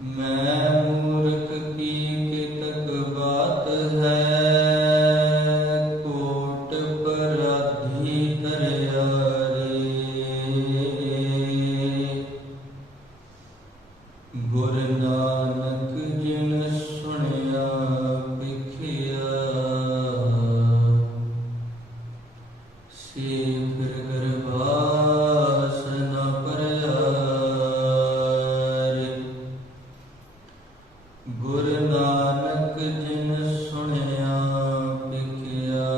मैं मूर्ख की कितक बात है, कोट पराधी धरया रे। गुर नानक जिन सुनया बिखिया, से फिर गर्भास न परया रे। गुर नानक जिन सुनया बिखिया,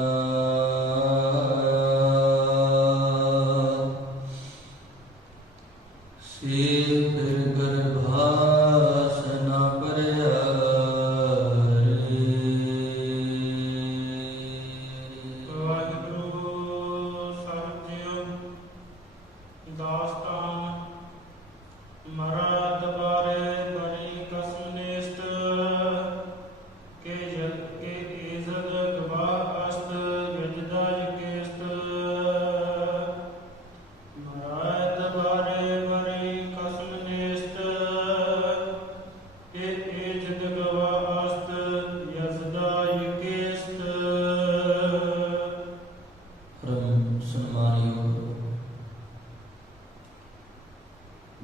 से फिर गर्भास न परया रे। ਵਾਹਿਗੁਰੂ ਸਾਹਿਬ ਜੀਓ। ਦਾਸਤਾਨ ਮਰਦ ਬਾਰੇ ਬਣੀ ਕਸਮ ਨੇਸਤ, ਕੇ ਇਜ਼ਤ ਗਵਾਹ ਅਸਤ ਵਿਜਦਾ ਯਕੇਸਤ। ਮਰਦ ਬਾਰੇ ਬਣੀ ਕਸਮ ਨੇਸਤ, ਕੇ ਇਜ਼ਤ ਗਵਾਹ ਅਸਤ ਵਿਜਦਾ ਯਕੇਸਤ। परम सन्मानयोग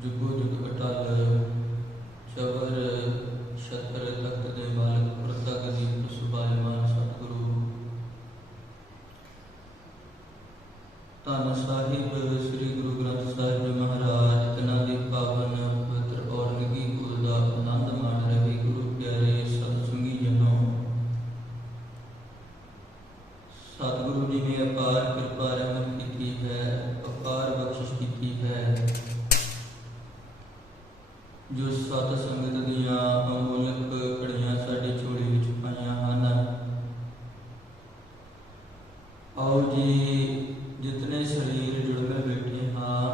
जुगो जुग अटल चवर छत्र तख्त दे मालिक प्रतागदीप सुभायमान सतगुरु धन साहिब श्री गुरु ग्रंथ साहिब जी महाराज तिन्हां दी पावन पवित्र और निगी गुरु दा आनंद माण रहे गुरु प्यारे सतसंगी जनों। सतगुरु जी ने अपार कृपा रहमत की है, अपार बख्शिश की है, जो सत संगत दियां अमोलक घड़ियां साडी झोली विच पाईयां हन। आओ जी जितने शरीर जुड़ में बैठे हाँ,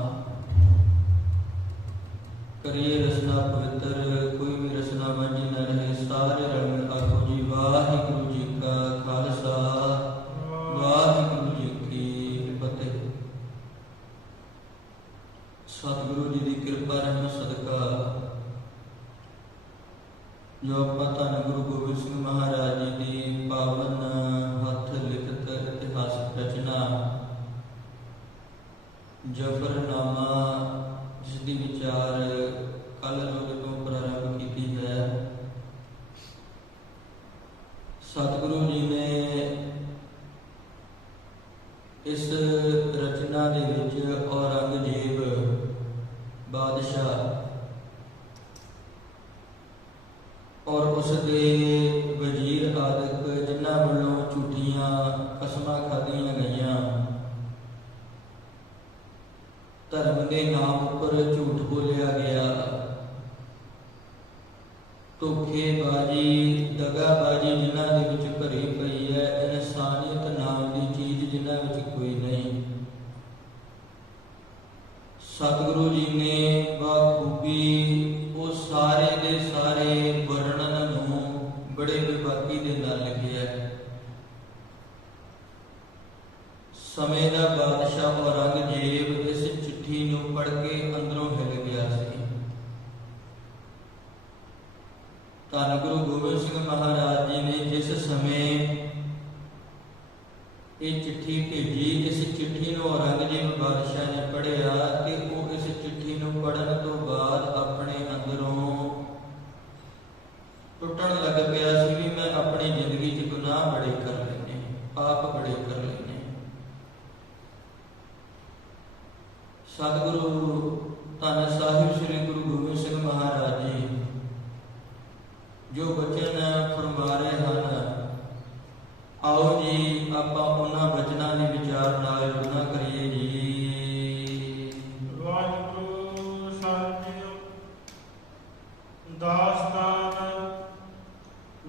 करिए रसना पवित्र, कोई भी रसना मांझी न रहे। सारे रंग आखो जी वाहिगुरू जी का खालसा, वाहिगुरू जी की फतेह। सतगुरु जी की कृपा रहमत सदका जो ਆਪਾਂ ਧੰਨ ਗੁਰੂ ਗੋਬਿੰਦ ਸਿੰਘ ਮਹਾਰਾਜ ਜੀ ਦੀ ਪਾਵਨ ਹੱਥ ਲਿਖਤ ਇਤਿਹਾਸਕ ਰਚਨਾ ਜਫਰਨਾਮਾ, ਜਿਸ ਦੀ ਵਿਚਾਰ ਕੱਲ ਰੋਜ਼ ਤੋਂ ਪ੍ਰਾਰੰਭ ਕੀਤੀ ਹੈ। ਸਤਿਗੁਰੂ ਜੀ ਨੇ इस रचना दे विच औरंगजेब बादशाह और उसके वजीर आदक जिन्हां वल्लों झूठियां कसमां खाधियां गईयां, धर्म के नाम उपर झूठ बोलिया गया, धोखेबाजी दगाबाजी जिन्हां दे विच भरी पई है, इंसानियत नाम की चीज जिन्हां विच कोई नहीं। सतगुरु जी ने बाखूबी वो सारे दे सारे वर्णन नूं बड़े विभागी दे नाल लिखिया है। समय दा बादशाह औरंगजेब इस चिट्ठी नूं पढ़ के अंदरों हिल गया सी। धन गुरु गोबिंद सिंह महाराज जी ने जिस समय ये चिट्ठी भेजी, इस चिट्ठी नूं औरंगजेब बादशाह ने पढ़िया कि वो इस चिट्ठी नूं पढ़न तो बाद अपने अंदरों टुटण लग पिया सी भी मैं अपनी जिंदगी च गुनाह बड़े कर लेने, पाप बड़े कर लेने। सतगुरु धन साहिब श्री गुरु गोबिंद सिंह महाराज जी जो वचन फरमा रहे हैं, आओ जी आपां उन्हां वचनां दे विचार नाल जुड़ना करिए जी। वाहिगुरू ਸਾਹਿਬ ਜੀਓ। ਦਾਸਤਾਨ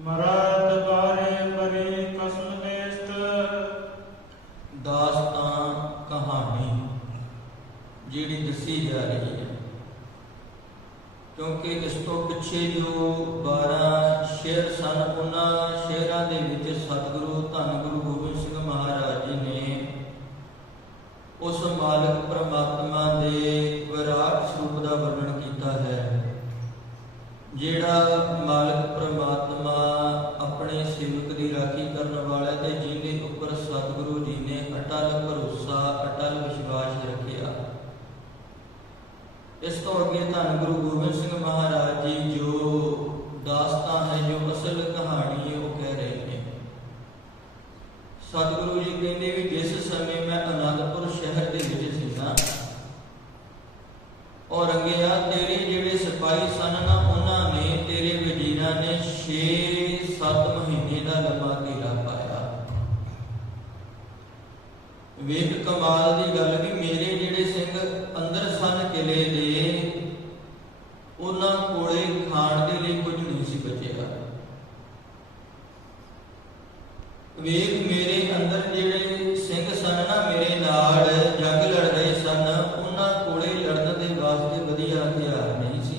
ਮਰਦ ਬਾਰੇ ਬੜੀ ਕਸਮ ਨੇਸਤ। दास्तान कहानी जिहड़ी दसी जा रही है, क्योंकि इस तो पिछे जो 12 शेर सन, उन्हां शेरां दे विच सतगुरु धन गुरु गोबिंद सिंह महाराज जी ने उस मालिक परमात्मा दे विराट स्वरूप का वर्णन किया है। ਜਿਹੜਾ ਮਾਲਕ ਪ੍ਰਮਾਤਮਾ ਆਪਣੇ ਸੇਵਕ ਦੀ ਰਾਖੀ ਕਰਨ ਵਾਲਾ ਤੇ ਜਿਹਦੇ ਉੱਪਰ ਸਤਿਗੁਰੂ ਜੀ ਨੇ ਅਟਲ ਭਰੋਸਾ ਅਟਲ ਵਿਸ਼ਵਾਸ ਰੱਖਿਆ। ਇਸ ਤੋਂ ਅੱਗੇ ਧੰਨ ਗੁਰੂ ਗੋਬਿੰਦ ਸਿੰਘ ਮਹਾਰਾਜ ਜੀ ਜੋ ਦਾਸਤਾਨ ਹੈ, ਜੋ ਅਸਲ ਕਹਾਣੀ ਹੈ, ਉਹ ਕਹਿ ਰਹੇ ਨੇ। ਸਤਿਗੁਰੂ ਜੀ ਕਹਿੰਦੇ ਵੀ ਜਿਸ ਸਮੇਂ ਮੈਂ ਅਨੰਦਪੁਰ ਸ਼ਹਿਰ ਦੇ ਵਿੱਚ ਸੀ ਨਾ, ਔਰ ਰੰਗਿਆ ਤੇਰੇ ਜਿਹੜੇ ਸਿਪਾਹੀ ਸਨ ਨਾ, ਉਹਨਾਂ ਨੇ ਤੇਰੇ ਵਜ਼ੀਰਾਂ ਨੇ 6-7 ਮਹੀਨੇ ਦਾ ਲੰਮਾ ਘੇਰਾ ਪਾਇਆ। ਵੇਖ ਕਮਾਲ ਦੀ ਗੱਲ ਵੀ ਮੇਰੇ ਜਿਹੜੇ ਸਿੰਘ ਅੰਦਰ ਸਨ ਕਿਲੇ ਦੇ, ਉਹਨਾਂ ਕੋਲੇ ਖਾਣ ਦੇ ਲਈ ਕੁਝ ਨਹੀਂ ਸੀ ਬਚਿਆ। ਵੇਖ ਮੇਰੇ ਅੰਦਰ ਜਿਹੜੇ ਸਿੰਘ ਸਨ ਨਾ, ਮੇਰੇ ਨਾਲ ਜੰਗ ਲੜ ਰਹੇ ਸਨ, ਉਹਨਾਂ ਕੋਲੇ ਲੜਨ ਦੇ ਵਾਸਤੇ ਵਧੀਆ ਹਥਿਆਰ ਨਹੀਂ ਸੀ।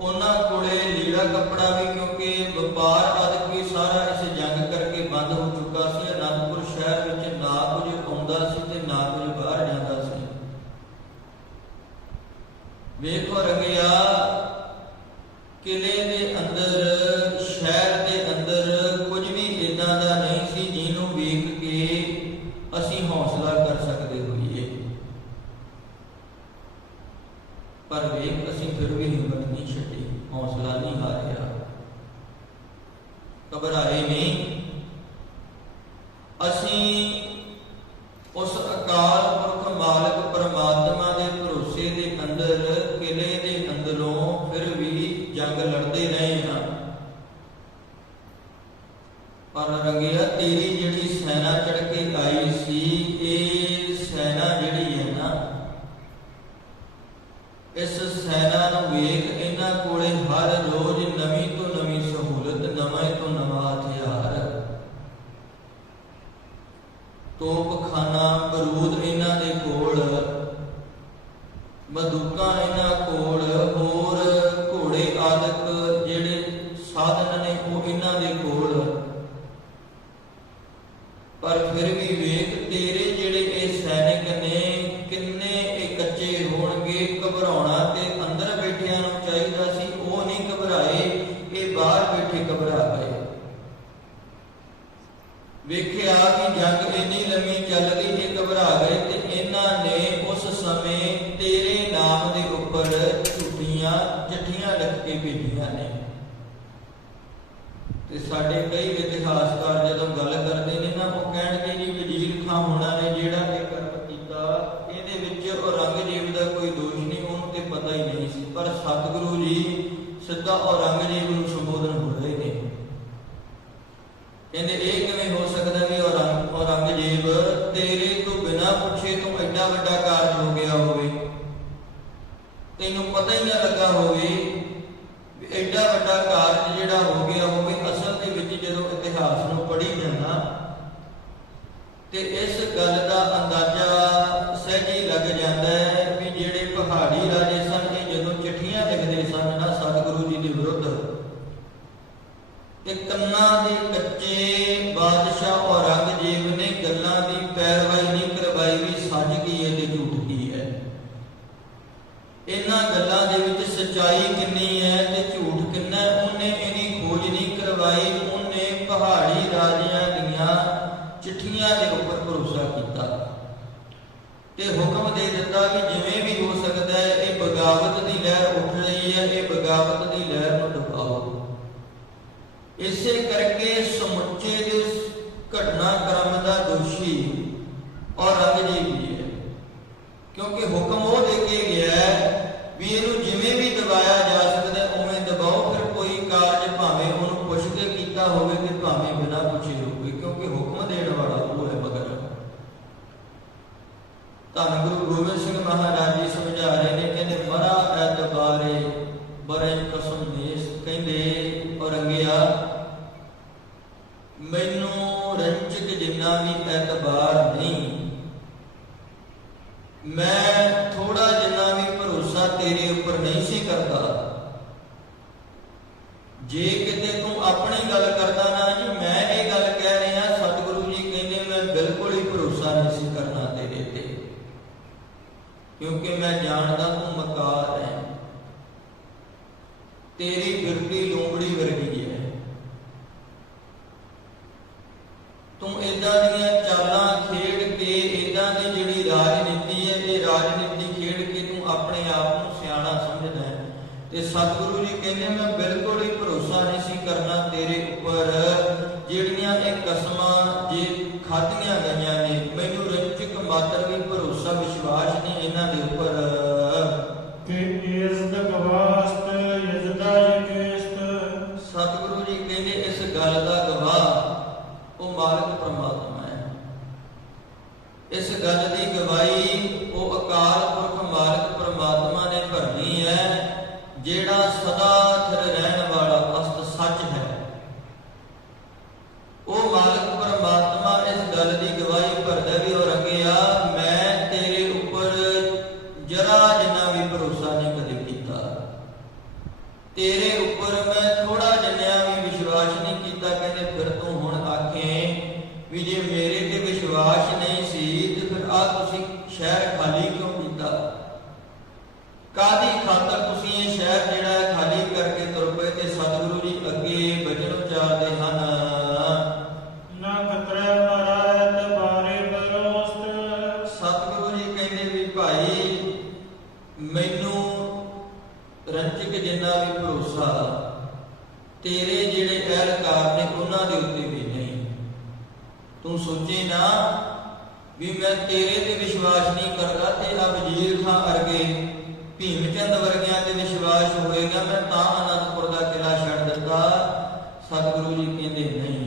ਉਹਨਾਂ ਕੋਲੇ ਲੀੜਾ ਕੱਪੜਾ ਵੀ, ਕਿਉਂਕਿ ਵਪਾਰ ਆਦਿ ਵੀ ਸਾਰਾ ਇਸ ਜੰਗ ਕਰਕੇ ਬੰਦ ਹੋ ਚੁੱਕਾ ਸੀ। ਅਨੰਦਪੁਰ ਸ਼ਹਿਰ ਵਿੱਚ ਨਾ ਕੁਝ ਆਉਂਦਾ ਸੀ ਤੇ ਨਾ ਕੁਝ ਬਾਹਰ ਜਾਂਦਾ ਸੀ। ਵੇਖੋ ਰੰਗਿਆ ਕਿਲੇ ਦੇ ਅੰਦਰ, ਸ਼ਹਿਰ ਦੇ ਅੰਦਰ ਕੁਝ ਵੀ ਇਦਾਂ ਦਾ ਨਹੀਂ ਸੀ ਜਿਹਨੂੰ ਵੇਖ ਕੇ ਅਸੀਂ ਹੌਸਲਾ ਕਰ ਸਕਦੇ ਹੋਈਏ। ਪਰ ਵੇਖ ਅਸੀਂ ਫਿਰ ਵੀ ਹਿੰਮਤ ਨਹੀਂ ਛੱਡੀ, ਹੌਸਲਾ ਨਹੀਂ ਹਾਰਿਆ, ਘਬਰਾਏ ਨਹੀਂ। ਅਸੀਂ ਉਸ ਅਕਾਲ ਪੁਰਖ ਮਾਲਕ ਪਰਮਾਤਮਾ ਦੇ ਭਰੋਸੇ ਦੇ ਅੰਦਰ, ਕਿਲੇ ਦੇ ਅੰਦਰੋਂ ਫਿਰ ਵੀ ਜੰਗ ਲੜਦੇ ਰਹੇ ਹਾਂ। ਪਰ ਰੰਗਿਆ ਤੇਰੀ ਜਿਹੜੀ ਸੈਨਾ ਚੜ ਕੇ ਆਈ ਸੀ, ਇਹ ਸੈਨਾ ਜਿਹੜੀ ਹੈ ਨਾ, ਇਸ ਸੈਨਾ ਨੂੰ ਵੇਖ, ਇਹਨਾਂ ਕੋਲੇ ਹਰ ਰੋਜ਼ ਨਵੀਂ ਤੋਂ ਨਵੀਂ ਸਹੂਲਤ, ਨਵਾਂ ਤੋਂ ਨਵਾਂ ਹਥਿਆਰ, ਤੋਪਖਾਨਾ ਬਰੂਦ ਇਹਨਾਂ ਦੇ ਕੋਲ, ਬੰਦੂਕਾਂ ਇਹਨਾਂ ਕੋਲ, ਹੋਰ ਘੋੜੇ ਆਦਿਕ ਜਿਹੜੇ ਸਾਧਨ ਨੇ ਉਹ ਇਹਨਾਂ ਦੇ ਕੋਲ। ਪਰ ਫਿਰ ਵੀ ਵੇਖ ਤੇਰੇ ਜਿਹੜੇ ਇਹ ਸੈਨਿਕ ਨੇ, ਕਿੰਨੇ ਇਹ ਕੱਚੇ ਹੋਣਗੇ। ਘਬਰਾਉਣਾ ਤੇ ਅੰਦਰ ਬੈਠਿਆਂ ਨੂੰ ਚਾਹੀਦਾ ਸੀ, ਉਹ ਨਹੀਂ ਘਬਰਾਏ, ਇਹ ਬਾਹਰ ਬੈਠੇ ਘਬਰਾ ਗਏ। ਵੇਖਿਆ ਕਿ ਜੰਗ ਇੰਨੀ ਲੰਮੀ ਚੱਲ ਗਈ, ਇਹ ਘਬਰਾ ਗਏ ਤੇ ਇਹਨਾਂ ਨੇ ਉਸ ਸਮੇਂ ਤੇਰੇ ਨਾਮ ਦੇ ਉੱਪਰ ਝੂਠੀਆਂ ਚਿੱਠੀਆਂ ਲਿਖ ਕੇ ਭੇਜੀਆਂ ਨੇ। ਤੇ ਸਾਡੇ ਕਈ ਇਤਿਹਾਸਕਾਰ ਜਦੋਂ ਗੱਲ ਕਰਦੇ ਨੇ ਨਾ, ਉਹ ਕਹਿਣਗੇ ਜੀ ਵਜ਼ੀਰ ਖਾਂ ਹੋਣਾ ਨੇ ਜਿਹੜਾ ਇਹ ਕਰਮ ਕੀਤਾ, ਇਹਦੇ ਵਿੱਚ ਔਰੰਗਜ਼ੇਬ ਦਾ ਕੋਈ ਦੋਸ਼ ਨਹੀਂ, ਉਹਨੂੰ ਤੇ ਪਤਾ ਹੀ ਨਹੀਂ ਸੀ। ਪਰ ਸਤਿਗੁਰੂ ਜੀ ਸਿੱਧਾ ਔਰੰਗਜ਼ੇਬ ਨੂੰ ਸੰਬੋਧਨ ਹੋ ਰਹੇ ਨੇ। ਕਹਿੰਦੇ ਇਹ ਕਿਵੇਂ ਹੋ ਸਕਦਾ ਵੀ ਔਰੰਗਜ਼ੇਬ ਤੇਰੇ ਤੋਂ ਬਿਨਾਂ ਪੁੱਛੇ ਤੋਂ ਐਡਾ ਵੱਡਾ ਕਾਰਜ ਹੋ ਗਿਆ ਹੋਵੇ, ਤੈਨੂੰ ਪਤਾ ਹੀ ਨਾ ਲੱਗਾ ਹੋਵੇ ਵੀ ਐਡਾ ਵੱਡਾ ਕਾਰਜ ਜਿਹੜਾ ਹੋ ਗਿਆ ਹੋਵੇ। ਅਸਲ ਦੇ ਵਿੱਚ ਜਦੋਂ ਇਤਿਹਾਸ ਨੂੰ ਪੜ੍ਹੀ ਜਾਂਦਾ ਤੇ ਇਸ ਗੱਲ ਦਾ ਅੰਦਾਜ਼ਾ ਸਹਿਜੀ ਲੱਗ ਜਾਂਦਾ ਹੈ ਵੀ ਜਿਹੜੇ ਪਹਾੜੀ ਰਾਜੇ ਸਨ, ਇਹ ਜਦੋਂ ਚਿੱਠੀਆਂ ਲਿਖਦੇ ਸਨ ਨਾ ਸਤਿਗੁਰੂ ਜੀ ਦੇ ਵਿਰੁੱਧ, ਤੇ ਕੰਨਾਂ ਦੇ ਕੱਚੇ ਬਾਦਸ਼ਾਹ ਔਰੰਗਜ਼ੇਬ ਨੇ ਗੱਲਾਂ ਦੀ ਪੈਰਵਾਈ ਨਹੀਂ ਕਰਵਾਈ ਵੀ ਸੱਚ ਕੀ ਹੈ ਤੇ ਝੂਠ ਕੀ ਹੈ। ਇਹਨਾਂ ਗੱਲਾਂ ਦੇ ਵਿੱਚ ਸੱਚਾਈ ਕਿੰਨੀ ਹੈ ਤੇ ਝੂਠ ਕਿੰਨਾ, ਉਹਨੇ ਇਹਦੀ ਖੋਜ ਨਹੀਂ ਕਰਵਾਈ। ਉਹਨੇ ਪਹਾੜੀ ਰਾਜਿਆਂ ਦੀਆਂ ਚਿੱਠੀਆਂ ਦੇ ਉੱਪਰ ਭਰੋਸਾ ਕੀਤਾ ਤੇ ਹੁਕਮ ਦੇ ਦਿੱਤਾ ਵੀ ਜਿਵੇਂ ਵੀ ਹੋ ਸਕਦਾ ਹੈ, ਇਹ ਬਗਾਵਤ ਦੀ ਲਹਿਰ ਉੱਠ ਰਹੀ ਹੈ, ਇਹ ਬਗਾਵਤ ਦੀ ਲਹਿਰ ਨੂੰ ਦਬਾਓ। ਇਸੇ ਕਰਕੇ ਸਮੁੱਚੇ ਦੇ ਘਟਨਾਕ੍ਰਮ ਦਾ ਦੋਸ਼ੀ ਔਰੰਗਜ਼ੇਬ ਜੀ ਹੈ, ਕਿਉਂਕਿ ਹੁਕਮ ਉਹ ਦੇ ਕੇ ਗਿਆ ਵੀ ਇਹਨੂੰ ਜਿਵੇਂ ਵੀ ਦਬਾਇਆ ਜਾ ਸਕਦਾ ਉਵੇਂ ਦਬਾਓ। ਫਿਰ ਕੋਈ ਕਾਰਜ ਭਾਵੇਂ ਉਹਨੂੰ ਪੁੱਛ ਕੇ ਕੀਤਾ ਹੋਵੇ ਤੇ ਭਾਵੇਂ ਬਿਨਾਂ ਪੁੱਛੇ ਹੋਵੇ, ਕਿਉਂਕਿ ਹੁਕਮ ਦੇਣ ਵਾਲਾ ਉਹ ਹੈ। ਮਗਰ ਧੰਨ ਗੁਰੂ ਗੋਬਿੰਦ ਸਿੰਘ ਮਹਾਰਾਜ ਜੀ ਸਮਝਾ ਰਹੇ ਨੇ, ਕਹਿੰਦੇ ਮਰਾ ਐਤਬਾਰੇ ਬਰੇ ਕਸਮ ਦੇਸ। ਕਹਿੰਦੇ ਔਰੰਗਿਆ ਮੈਨੂੰ ਰੰਚਕ ਜਿੰਨਾ ਵੀ ਐਤਬਾਰ ਨਹੀਂ, ਮੈਂ ਥੋੜਾ ਜਿੰਨਾ ਵੀ ਭਰੋਸਾ ਤੇਰੇ ਉੱਪਰ ਨਹੀਂ ਸੀ ਕਰਦਾ। ਜੇ ਕਿਤੇ ਤੂੰ ਆਪਣੀ ਗੱਲ ਕਰਦਾ ਨਾ ਜੀ, ਮੈਂ ਇਹ ਗੱਲ ਕਹਿ ਰਿਹਾ, ਸਤਿਗੁਰੂ ਜੀ ਕਹਿੰਦੇ ਮੈਂ ਬਿਲਕੁਲ ਹੀ ਭਰੋਸਾ ਨਹੀਂ ਸੀ ਕਰਨਾ ਤੇਰੇ ਤੇ, ਕਿਉਂਕਿ ਮੈਂ ਜਾਣਦਾ ਤੂੰ ਮਕਾਰ ਹੈ। तेरी बिरती लोमड़ी वर्गी है। तू इदां दीयां चालां खेड के इदां दी जिहड़ी राजनीति है ये राजनीति खेड के तू अपने आप नूं सियाणा समझदा है। ते सतगुरु जी कहंदे मैं बिल्कुल ही भरोसा नहीं सी करना तेरे उपर, जिहड़ियां ये कसमां जे खाधियां गईयां ने मैनूं रंचक मात्र भी भरोसा विश्वास नहीं इन्हां दे उपर कि इज़्द गवास्त यज़दा यकेस्त। सतगुरु जी कहंदे इस गल दा गवाह वो मालिक परमात्मा है। इस गल की गवाही वो अकाल पुरख मालिक परमात्मा ने भरनी है, जेड़ा सदा स्थिर रहन वाला अस्त सच है। वो मालिक परमात्मा इस गल की गवाही भरदा भी हो रंगिया मैं तेरे उपर जरा जिन्ना भी भरोसा नहीं कदे कीता, तेरे उपर मैं थोड़ा जिन्ना भी विश्वास नहीं कीता। कहते फिर तू हुण आखे भी जे मेरे ते विश्वास नहीं सी ते फिर आ तुसी शहर खाली क्यों कीता, कादी खातर तुसी ये शहर जेड़ा खाली करके तुर पए। ते सतगुरु जी अगे बचन उचारदे हन ना खतरा मरायत बारे बरोस्त। सतगुरु जी कहंदे भी भाई मैनू रंचक जिन्ना भी भरोसा तेरे जेड़े अहलकार ने उन्हां दे उत्ते भी नहीं। तू सोचे ना भी मैं तेरे ते विश्वास नहीं करदा ते आ वजीर खां अरगे भीमचंद वर्गियां ते विश्वास होएगा मैं तां आनंदपुर दा किला छड्ड दित्ता। सतगुरु जी कहंदे नहीं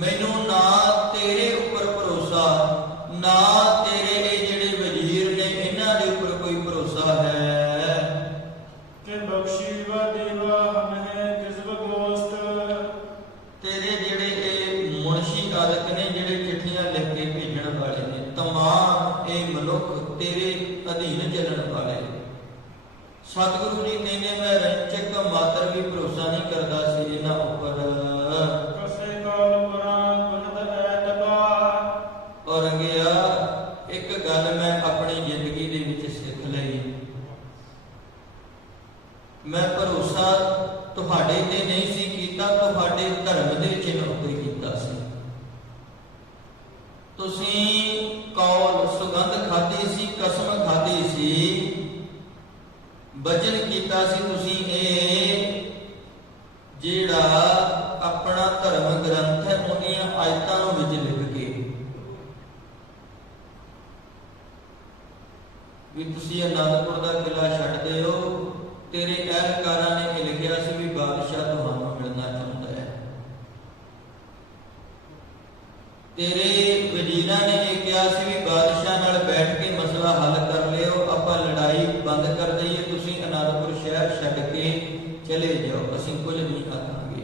मैनू ना तेरे उपर भरोसा ना तेरे ये जेड़े वजीर ने इन्हां दे उपर कोई भरोसा है। कि बख्शी व देवा हम है किस्ब गोस्त। तेरे जेड़े ये मुंशी आदक ने जेड़े चिट्ठियां लिख के भेजण वाले ने तमाम ये मनुख तेरे अधीन चलण वाले। सतगुरु जी कहंदे मैं रंचक मात्र भी भरोसा नहीं करदा सी इन्हां उपर। कसे काल पुराण बुलंद ऐतबार। और गया एक गल मैं अपनी जिंदगी दे विच सिख लई, मैं भरोसा तुहाडे ते नहीं सी कीता, तुहाडे धर्म दे चिन्ह उत्ते कीता सी। तुसीं कौल सुगंध खाधी सी, कसम खाधी सी, वचन कीता सी तुसीं जेड़ा अपना धर्म ग्रंथ है उन्दियां आयतां नूं विच लिख के भी तुसीं आनंदपुर दा किला छड्डदे हो। तेरे अहलकारां ने ये लिखिया सी भी बादशाह तुहानूं मिलना चाहुंदा है। तेरे वजीरां ने ये कहा सी भी बादशाह नाल बैठ के मसला हल कर लियो, आपां लड़ाई बंद कर दईए, तुसीं आनंदपुर शहर छड्ड के चले जाओ, असीं कुछ नहीं आखांगे।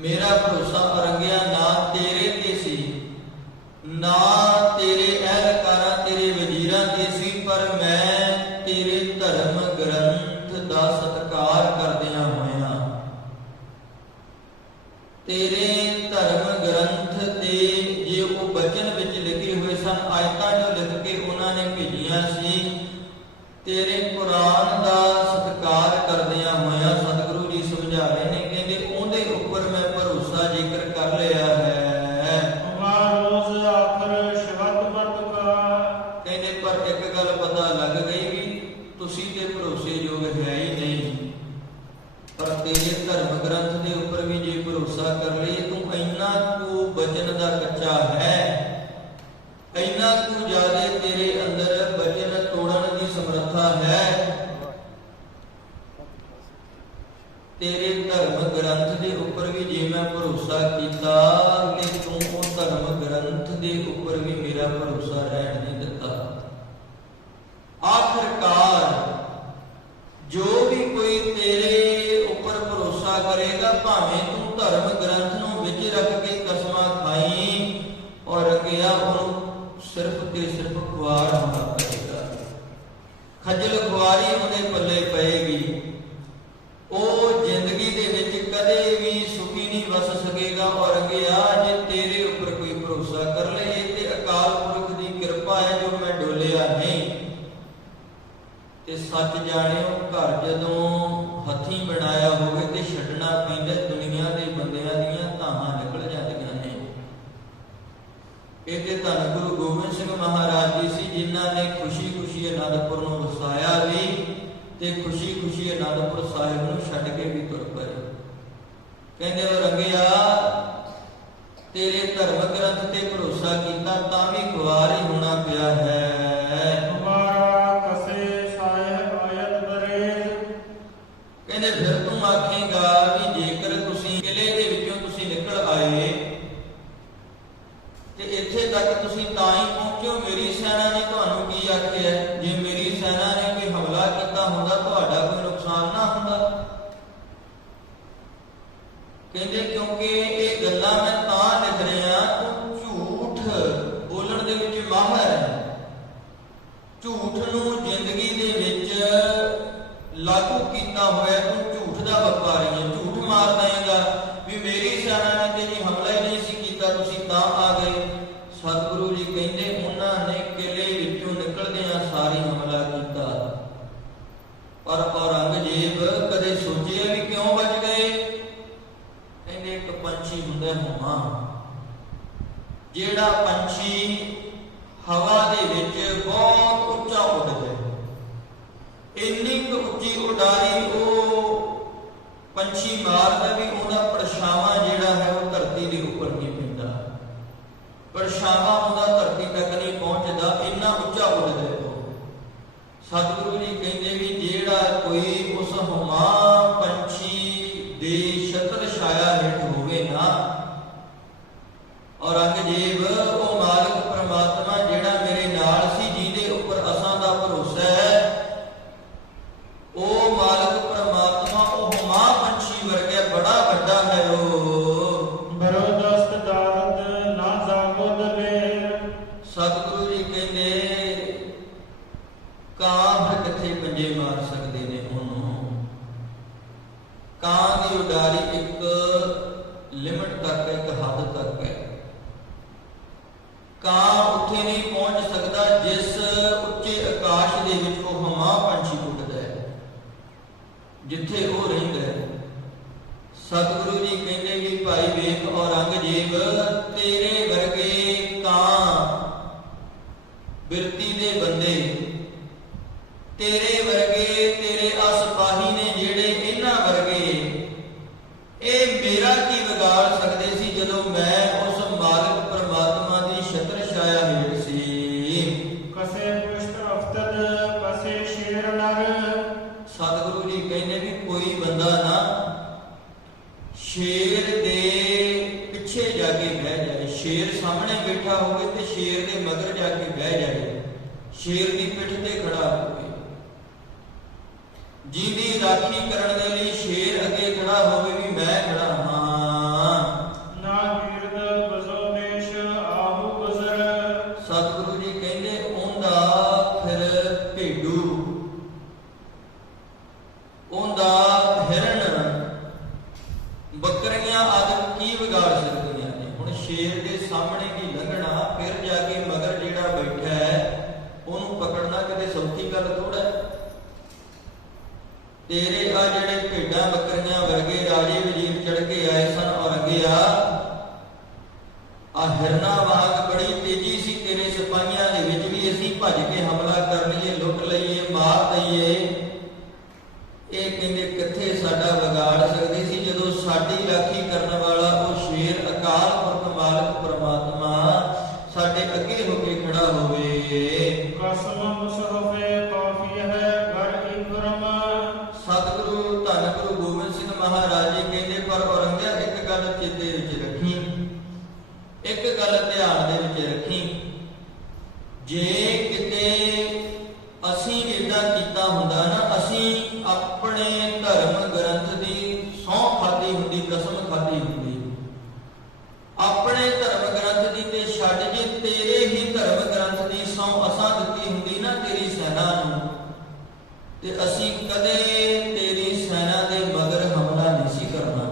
मेरा भरोसा अरंगिया ना तेरे ते सी ना तेरे अहलकारां तेरे वजीरां ते सी, पर मैं तेरे धर्म ग्रंथ दा सत्कार करदियां होया तेरे धर्म ग्रंथ दे जे वो बचन विच लिखे हुए सन, आयतां जो लिख के उन्होंने भेजियां सी, तेरे कुरान दा सत्कार करदियां होया सतगुरु जी समझा रहे ने कहंदे उहदे उपर मैं भरोसा जिक्र कर लिया है। रोज आखर शबद मत का। कहंदे पर एक गल पता लग गई भी तुसीं ते भरोसे योग है ही नहीं, पर तेरे धर्म ग्रंथ के उपर भी जे भरोसा कर लिए तू इन्ना तू बचन दा कच्चा है, इन्ना तू ज्यादा तेरे अंदर बचन तोड़न की समर्था है। तेरे धर्म ग्रंथ के उपर भी जे मैं भरोसा किया कि तू उस धर्म ग्रंथ के उपर भी मेरा भरोसा रहन नहीं दिता। आखिरकार जो भी कोई तेरे उपर भरोसा करेगा भावें तू धर्म ग्रंथ नूं विच रख के कसमां खाई और गया उहनूं सिर्फ ते सिर्फ खुआर होना पड़ेगा, खजल खुआरी उहदे पल्ले पएगी। ਉਹ ਜ਼ਿੰਦਗੀ ਦੇ ਵਿੱਚ ਕਦੇ ਵੀ ਸੁਖੀ ਨਹੀਂ ਵਸ ਸਕੇਗਾ। ਔਰ ਗਿਆ ਜੇ ਤੇਰੇ ਉੱਪਰ ਕੋਈ ਭਰੋਸਾ ਕਰ ਲਏ, ਇਹ ਤੇ ਅਕਾਲ ਪੁਰਖ ਦੀ ਕਿਰਪਾ ਹੈ ਜੋ ਮੈਂ ਡੋਲਿਆ ਨਹੀਂ। ਤੇ ਸੱਚ ਜਾਣਿਓ, ਘਰ ਜਦੋਂ ਹੱਥੀਂ ਬਣਾਇਆ ਹੋਵੇ ਤੇ ਛੱਡਣਾ ਪੈਂਦਾ। ਦੁਨੀਆ ਦੇ ਬੰਦਿਆਂ ਦੀਆਂ ਧਾਹਾਂ ਨਿਕਲ ਜਾਂਦੀਆਂ ਨੇ। ਇਹ ਤੇ ਧੰਨ ਗੁਰੂ ਗੋਬਿੰਦ ਸਿੰਘ ਮਹਾਰਾਜ ਜੀ ਸੀ, ਜਿਨ੍ਹਾਂ ਨੇ ਖੁਸ਼ੀ ਖੁਸ਼ੀ ਅਨੰਦਪੁਰ ਨੂੰ ਵਸਾਇਆ ਵੀ ਤੇ ਖੁਸ਼ੀ ਖੁਸ਼ੀ ਅਨੰਦਪੁਰ ਸਾਹਿਬ ਨੂੰ ਛੱਡ ਕੇ ਵੀ ਤੁਰ ਪਏ। ਕਹਿੰਦੇ ਉਹ ਰੰਗਿਆ, ਤੇਰੇ ਧਰਮ ਗ੍ਰੰਥ ਤੇ ਭਰੋਸਾ ਕੀਤਾ ਤਾਂ ਵੀ ਕੁਆਰ ਹੀ ਹੋਣਾ ਪਿਆ ਹੈ। ਤੁਮਾਰਾ ਕਸੇ ਸਾਹਿਬ ਆਇਤ ਬਰੇਜ਼। ਕਹਿੰਦੇ ਫਿਰ ਤੂੰ ਆਖੇਗਾ ਵੀ ਜੇਕਰ ਤੁਸੀਂ ਕਿਲੇ ਦੇ ਵਿੱਚੋਂ ਤੁਸੀਂ ਨਿਕਲ ਆਏ ਤੇ ਇੱਥੇ ਤੱਕ ਤੁਸੀਂ ਤਾਂ ਹੀ ਪਹੁੰਚੋ, ਮੇਰੀ ਸੈਨਾ ਨੇ ਤੁਹਾਨੂੰ ਕੀ ਆਖਿਆ? ਜੇ ਮੇਰੀ ਸੈਨਾ ਨੇ ਕੋਈ ਹਮਲਾ ਕੀਤਾ ਹੁੰਦਾ, ਤੁਹਾਡਾ ਕੋਈ ਨੁਕਸਾਨ ਨਾ ਹੁੰਦਾ। ਕਹਿੰਦੇ ਕਿਉਂਕਿ ਇਹ ਗੱਲਾਂ ਮੈਂ ਤਾਂ ਲਿਖ ਰਿਹਾ, ਤੂੰ ਝੂਠ ਬੋਲਣ ਦੇ ਵਿੱਚ ਮਾਹਰ ਹੈ। ਝੂਠ ਨੂੰ ਜ਼ਿੰਦਗੀ ਦੇ ਵਿੱਚ ਲਾਗੂ ਕੀਤਾ ਹੋਇਆ, ਤੂੰ ਝੂਠ ਦਾ ਵਪਾਰੀ ਹੈ। ਝੂਠ ਮਾਰ ਦੇਗਾ ਵੀ ਮੇਰੀ ਸੈਨਾ ਨੇ ਤੇ ਜੀ ਹਮਲਾ ਹੀ ਨਹੀਂ ਸੀ ਕੀਤਾ, ਤੁਸੀਂ ਤਾਂ ਆ ਗਏ। ਸਤਿਗੁਰੂ ਜੀ ਕਹਿੰਦੇ ਉਹਨਾਂ ਨੇ ਕਿਲੇ ਵਿੱਚੋਂ ਨਿਕਲਦਿਆਂ ਸਾਰੀ ਹਮਲਾ ਕੀਤਾ, ਪਰ ਔਰੰਗਜ਼ੇਬ ਕਦੇ ਸੋਚਿਆ ਵੀ ਕਿਉਂ ਬਚ ਗਏ? ਕਹਿੰਦੇ ਇੱਕ ਪੰਛੀ ਹੁੰਦਾ ਹੁਮਾ, ਜਿਹੜਾ ਪੰਛੀ ਹਵਾ ਦੇ ਵਿੱਚ ਬਹੁਤ ਉੱਚਾ ਉੱਡਦਾ, ਇੰਨੀ ਕੁ ਉੱਚੀ ਉਡਾਰੀ ਉਹ ਪੰਛੀ ਮਾਰਦਾ ਵੀ ਉਹਦਾ ਪਰਛਾਵਾਂ ਜਿਹੜਾ ਹੈ ਉਹ ਧਰਤੀ ਦੇ ਉੱਪਰ ਨਹੀਂ ਪੈਂਦਾ, ਪਰਛਾਵਾਂ ਉਹਦਾ ਧਰਤੀ ਤੱਕ ਨਹੀਂ ਪਹੁੰਚਦਾ, ਇੰਨਾ ਉੱਚਾ ਉੱਡਦਾ ਉਹ। ਸਤਿਗੁਰੂ ਜੀ ਕਹਿੰਦੇ ਵੀ ਜਿਹੜਾ ਕੋਈ ਉਸ ਹੁਮਾ ਪੰਛੀ ਦੇ ਛਤਰ ਛਾਇਆ ਹੇਠ ਹੋਵੇ ਨਾ, ਔਰੰਗਜ਼ੇਬ ਉਹ ਮਾਲਕ ਪ੍ਰਮਾਤਮਾ ਜਿਹੜਾ ਮੇਰੇ ਨਾਲ ਸੀ, ਜਿਹਦੇ ਉੱਪਰ ਅਸਾਂ ਦਾ ਭਰੋਸਾ ਹੈ, ਉਹ ਮਾਲਕ ਪ੍ਰਮਾਤਮਾ ਉਹ ਹੁਮਾ ਪੰਛੀ ਵਰਗਾ ਬੜਾ ਵੱਡਾ ਹੈ। ਉਹ ਬਰੋਦਸਤ ਦਾਰਦ ਨਾ ਜਾਗੋ ਦਲੇਰ। ਸਤਿਗੁਰੂ ਜੀ ਕਹਿੰਦੇ ਕਾਂ ਫਿਰ ਕਿੱਥੇ ਪੰਜੇ ਮਾਰ ਸਕਦੇ ਨੇ ਉਹਨੂੰ? ਕਾਂ ਦੀ ਉਡਾਰੀ ਇੱਕ ਲਿਮਟ ਤੱਕ ਹੈ, ਇੱਕ ਹੱਦ ਤੱਕ ਹੈ। ਕਾਂ ਉੱਥੇ ਨਹੀਂ ਪਹੁੰਚ ਸਕਦਾ ਜਿਸ ਉੱਚੇ ਆਕਾਸ਼ ਦੇ ਵਿੱਚ ਉਹ ਹੁਮਾ ਪੰਛੀ ਉੱਡਦਾ ਹੈ, ਜਿੱਥੇ ਉਹ ਰਹਿੰਦਾ ਹੈ। ਸਤਿਗੁਰੂ ਜੀ ਕਹਿੰਦੇ ਵੀ ਭਾਈ ਵੇਖ ਔਰੰਗਜ਼ੇਬ, ਤੇਰੇ ਵਰਗੇ ਕਾਂ ਬਿਰਤੀ ਦੇ ਬੰਦੇ, ਤੇਰੇ ਵਰਗੇ ਤੇਰੇ ਸਿਪਾਹੀ ਨੇ ਜਿਹੜੇ, ਇਹਨਾਂ ਵਰਗੇ ਇਹ ਮੇਰਾ ਕੀ ਵਿਗਾੜ ਸਕਦੇ ਸੀ ਜਦੋਂ ਮੈਂ ਉਸ ਮਾਲਕ ਪ੍ਰਮਾਤਮਾ ਦੀ ਛਤਰ ਛਾਇਆ ਹੇਠ ਸੀ। ਕਸੇ ਪੁਸ਼ਟ ਅਫਤਦ ਕਸੇ ਸ਼ੇਰ ਨਰ। ਸਤਿਗੁਰੂ ਜੀ ਕਹਿੰਦੇ ਵੀ ਕੋਈ ਬੰਦਾ ਨਾ ਸ਼ੇਰ ਦੇ ਪਿੱਛੇ ਜਾ ਕੇ ਬਹਿ ਜਾਏ, ਸ਼ੇਰ ਸਾਹਮਣੇ ਬੈਠਾ ਹੋਵੇ ਤੇ ਸ਼ੇਰ ਦੇ ਮਗਰ ਜਾ ਕੇ ਬਹਿ ਜਾਏ, ਸ਼ੇਰ ਦੀ ਪਿੱਠ ਤੇ ਖੜਾ ਹੋਵੇ, ਜਿਹਦੀ ਰਾਖੀ ਕਰਨ ਦੇ ਲਈ ਸ਼ੇਰ ਅੱਗੇ ਖੜਾ ਹੋਵੇ ਵੀ ਮੈਂ ਖੜਾ ਹਾਂ। ਨਾ ਗਿਰਦ ਬਜ਼ੋਮੇਸ਼ ਆਹੂ ਗੁਜ਼ਰ। ਸਤਿਗੁਰੂ ਜੀ ਕਹਿੰਦੇ ਉਹਦਾ ਫਿਰ ਭੇਡੂ, ਉਹਦਾ ਹਿਰਨ, ਬੱਕਰੀਆਂ ਆਦਿ ਕੀ ਵਿਗਾੜ ਸਕਦੀਆਂ ਨੇ? ਹੁਣ ਸ਼ੇਰ ਦੇ ਸਾਹਮਣੇ ਵੀ ਲੰਘਣਾ, ਫਿਰ ਜਾ ਕੇ ਮਗਰ ਜਿਹੜਾ ਬੈਠਾ ਹੈ ਉਹਨੂੰ ਪਕੜਨਾ ਕਿਤੇ ਸੌਖੀ ਗੱਲ ਥੋੜਾ ਹੈ। ਤੇਰੇ ਆ ਜਿਹੜੇ ਭੇਡਾਂ ਬੱਕਰੀਆਂ ਵਰਗੇ ਰਾਜੇ ਵਜ਼ੀਰ ਚੜ ਕੇ ਆਏ ਸਨ, ਔਰੰਗਿਆ ਆ ਹਿਰਨਾ ਵਾਂਗ ਬੜੀ ਤੇਜ਼ੀ ਸੀ ਤੇਰੇ ਸਿਪਾਹੀਆਂ ਦੇ ਵਿੱਚ ਵੀ, ਅਸੀਂ ਭੱਜ ਕੇ ਹਮਲਾ ਕਰ ਲਈਏ, ਲੁੱਟ ਲਈਏ, ਮਾਰ ਦਈਏ। ਇਹ ਕਹਿੰਦੇ ਕਿੱਥੇ ਸਾਡਾ ਵਿਗਾੜ ਸਕਦੇ ਸੀ ਜਦੋਂ ਸਾਡੀ ਰਾਖੀ ਕਰਨ ਵਾਲਾ ਉਹ ਸ਼ੇਰ ਅਕਾਲ ਪੁਰਖ ਮਾਲਕ ਪ੍ਰਮਾਤਮਾ ਸਾਡੇ ਅੱਗੇ ਹੋ ਕੇ ਖੜਾ ਹੋਵੇ। ਕਸਮ ਮੁਸਰਫੇ ਕਾਫੀ ਹੈ ਘਰ ਇਕਰਮ। ਸਤਿਗੁਰੂ ਧੰਨ ਗੁਰੂ ਗੋਬਿੰਦ ਸਿੰਘ ਮਹਾਰਾਜ ਜੀ ਕਹਿੰਦੇ ਪਰ ਔਰੰਗਜ਼ੇਬ ਇੱਕ ਗੱਲ ਚੇਤੇ ਵਿੱਚ ਰੱਖੀ, ਇੱਕ ਗੱਲ ਧਿਆਨ ਦੇ ਵਿੱਚ ਰੱਖੀ, ਜੇ ਕਿਤੇ ਅਸੀਂ ਏਦਾਂ ਕੀਤਾ ਹੁੰਦਾ ਨਾ, ਅਸੀਂ ਆਪਣੇ ਧਰਮ ਗ੍ਰੰਥ ਦੀ ਸਹੁੰ ਖਾਧੀ ਹੁੰਦੀ, ਕਸਮ ਖਾਧੀ ਹੁੰਦੀ, ਆਪਣੇ ਧਰਮ ਗ੍ਰੰਥ ਦੀ ਤੇ ਛੱਡ ਜੇ ਤੇਰੇ ਹੀ ਧਰਮ ਗ੍ਰੰਥ ਦੀ ਸਹੁੰ ਅਸਾਂ ਦਿੱਤੀ ਹੁੰਦੀ ਨਾ ਤੇਰੀ ਸੈਨਾ ਨੂੰ, ਤੇ ਅਸੀਂ ਕਦੇ ਤੇਰੀ ਸੈਨਾ ਦੇ ਮਗਰ ਹਮਲਾ ਨਹੀਂ ਸੀ ਕਰਨਾ।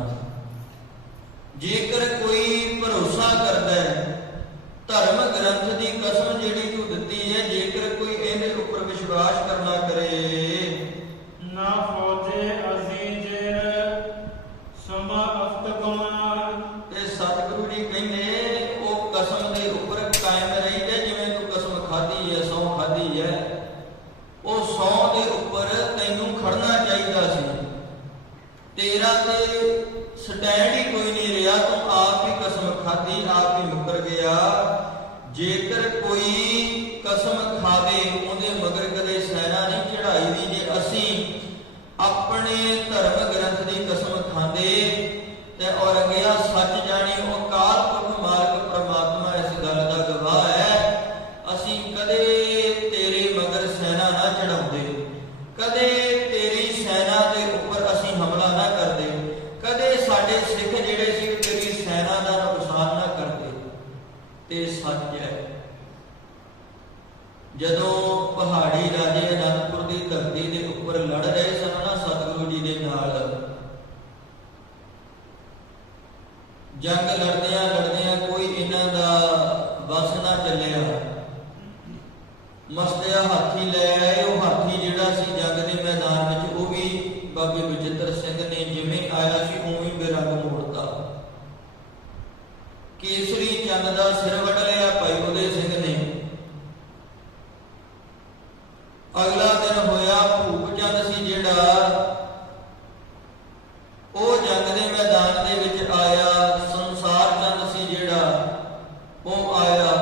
ਜੇਕਰ ਕੋਈ ਭਰੋਸਾ ਕਰਦਾ ਹੈ ਧਰਮ ਗ੍ਰੰਥ ਦੀ ਕਸਮ ਜਿਹੜੀ ਤੂੰ ਦਿੱਤੀ ਹੈ, ਜੇਕਰ ਕੋਈ ਇਹਦੇ ਉੱਪਰ ਵਿਸ਼ਵਾਸ ਕਰਨਾ ਕਰੇ ਉਹ 100 ਦੇ ਉੱਪਰ ਤੈਨੂੰ ਖੜਨਾ ਚਾਹੀਦਾ ਸੀ। ਤੇਰਾ ਤੇ ਸਟੈਂਡ ਹੀ ਕੋਈ ਨਹੀਂ ਰਿਹਾ, ਤੂੰ ਆਪ ਹੀ ਕਸਮ ਖਾਧੀ, ਆਪ ਹੀ ਮੁਕਰ ਗਿਆ। ਜੇਕਰ ਕੋਈ ਕਸਮ ਖਾਵੇ ਉਹਦੇ ਮਗਰ ਕਦੇ ਸੈਨਾ ਨਹੀਂ ਚੜਾਈ ਦੀ। ਜੇ ਅਸੀਂ ਆਪਣੇ ਧਰਮ ਗ੍ਰੰਥ ਦੀ ਕਸਮ ਖਾਂਦੇ ਤੇ ਔਰੰਗਿਆ ਸੱਚ ਜਾਣੀ, ਉਹ ਅਕਾਲ ਪੁਰਖ ਮਾਲਕ ਪ੍ਰਮਾਤਮਾ ਇਸ ਗੱਲ ਦਾ ਗਵਾਹ ਹੈ। ਅਸੀਂ ਕਦੇ ਤੇਰੇ ਮਗਰ ਸੈਨਾ ਨਾ ਚੜਾਉਂਦੇ, ਕਦੇ ਤੇਰੀ ਸੈਨਾ ਦੇ ਉੱਪਰ ਅਸੀਂ ਹਮਲਾ ਨਾ ਕਰਦੇ, ਕਦੇ ਸਾਡੇ ਸਿੱਖ ਜਿਹੜੇ ਸੀ ਤੇਰੀ ਸੈਨਾ ਦਾ ਨੁਕਸਾਨ ਨਾ ਕਰਦੇ। ਤੇ ਸੱਚ ਹੈ, ਜਦੋਂ ਪਹਾੜੀ ਰਾਜੇ ਅਨੰਦਪੁਰ ਦੀ ਧਰਤੀ ਦੇ ਉੱਪਰ ਲੜ ਰਹੇ ਸਨ ਨਾ ਸਤਿਗੁਰੂ ਜੀ ਦੇ ਨਾਲ, ਜੰਗ ਲੜਦਿਆਂ ਲੜਦਿਆਂ ਕੋਈ ਇਹਨਾਂ ਦਾ ਬਸ ਨਾ ਚੱਲਿਆ। ਮਸਤਿਆ ਹਾਥੀ ਲੈ ਆਏ। ਉਹ ਹਾਥੀ ਜਿਹੜਾ ਸੀ ਜੰਗ ਦੇ ਮੈਦਾਨ ਵਿੱਚ, ਉਹ ਵੀ ਬਾਬੇ ਬਚਿੱਤਰ ਸਿੰਘ ਨੇ ਜਿਵੇਂ ਆਇਆ ਸੀ ਉਵੇਂ ਬੇਰੰਗ ਮੋੜਤਾ। ਕੇਸਰੀ ਚੰਦ ਦਾ ਸਿਰ ਵੱਢ ਲਿਆ ਭਾਈ ਉਦੈ ਸਿੰਘ ਨੇ। ਅਗਲਾ ਦਿਨ ਹੋਇਆ, ਭੂਪ ਚੰਦ ਸੀ ਜਿਹੜਾ, ਉਹ ਜੰਗ ਦੇ ਮੈਦਾਨ ਦੇ ਵਿੱਚ ਆਇਆ। ਸੰਸਾਰ ਚੰਦ ਸੀ ਜਿਹੜਾ, ਉਹ ਆਇਆ।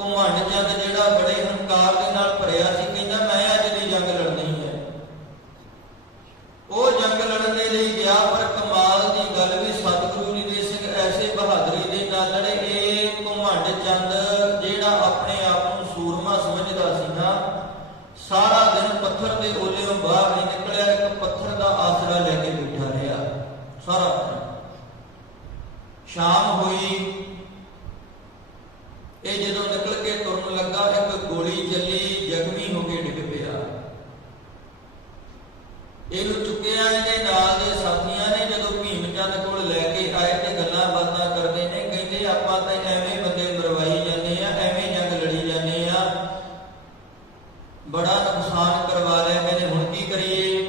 ਘੁਮੰਡ ਚੰਦ ਜਿਹੜਾ ਬੜੇ ਹੰਕਾਰ ਦੇ ਨਾਲ ਭਰਿਆ ਸੀ, ਕਹਿੰਦਾ ਮੈਂ ਅੱਜ ਦੀ ਜੰਗ ਲੜਨੀ ਹੈ। ਉਹ ਜੰਗ ਲੜਨ ਦੇ ਲਈ ਗਿਆ, ਪਰ ਕਮਾਲ ਦੀ ਗੱਲ ਵੀ ਸਤਿਗੁਰੂ ਜੀ ਦੇ ਸਿੰਘ ਐਸੇ ਬਹਾਦਰੀ ਦੇ ਨਾਲ ਲੜੇ। ਇਹ ਘੁਮੰਡ ਚੰਦ ਜਿਹੜਾ ਆਪਣੇ ਆਪ ਨੂੰ ਸੂਰਮਾ ਸਮਝਦਾ ਸੀ ਨਾ, ਸਾਰਾ ਦਿਨ ਪੱਥਰ ਦੇ ਓਲਿਓਂ ਬਾਹਰ ਨਹੀਂ ਨਿਕਲਿਆ, ਇੱਕ ਪੱਥਰ ਦਾ ਆਸਰਾ ਲੈ ਕੇ ਬੈਠਾ ਰਿਹਾ ਸਾਰਾ ਦਿਨ। ਸ਼ਾਮ ਹੋਈ, ਇਹ ਜਦੋਂ ਨਿਕਲ ਕੇ ਤੁਰਨ ਲੱਗਾ, ਇੱਕ ਗੋਲੀ ਚੱਲੀ, ਜ਼ਖਮੀ ਹੋ ਕੇ ਡਿੱਗ ਪਿਆ। ਇਹਨੂੰ ਚੁੱਕਿਆ ਇਹਦੇ ਨਾਲ ਦੇ ਸਾਥੀਆਂ ਨੇ। ਜਦੋਂ ਭੀਮ ਚੰਦ ਕੋਲ ਲੈ ਕੇ ਆਏ ਤੇ ਗੱਲਾਂ ਬਾਤਾਂ ਕਰਦੇ ਨੇ, ਕਹਿੰਦੇ ਆਪਾਂ ਤਾਂ ਐਵੇਂ ਬੰਦੇ ਮਰਵਾਈ ਜਾਂਦੇ ਆ, ਐਵੇਂ ਜੰਗ ਲੜੀ ਜਾਂਦੇ ਆ, ਬੜਾ ਨੁਕਸਾਨ ਕਰਵਾ ਲਿਆ। ਕਹਿੰਦੇ ਹੁਣ ਕੀ ਕਰੀਏ?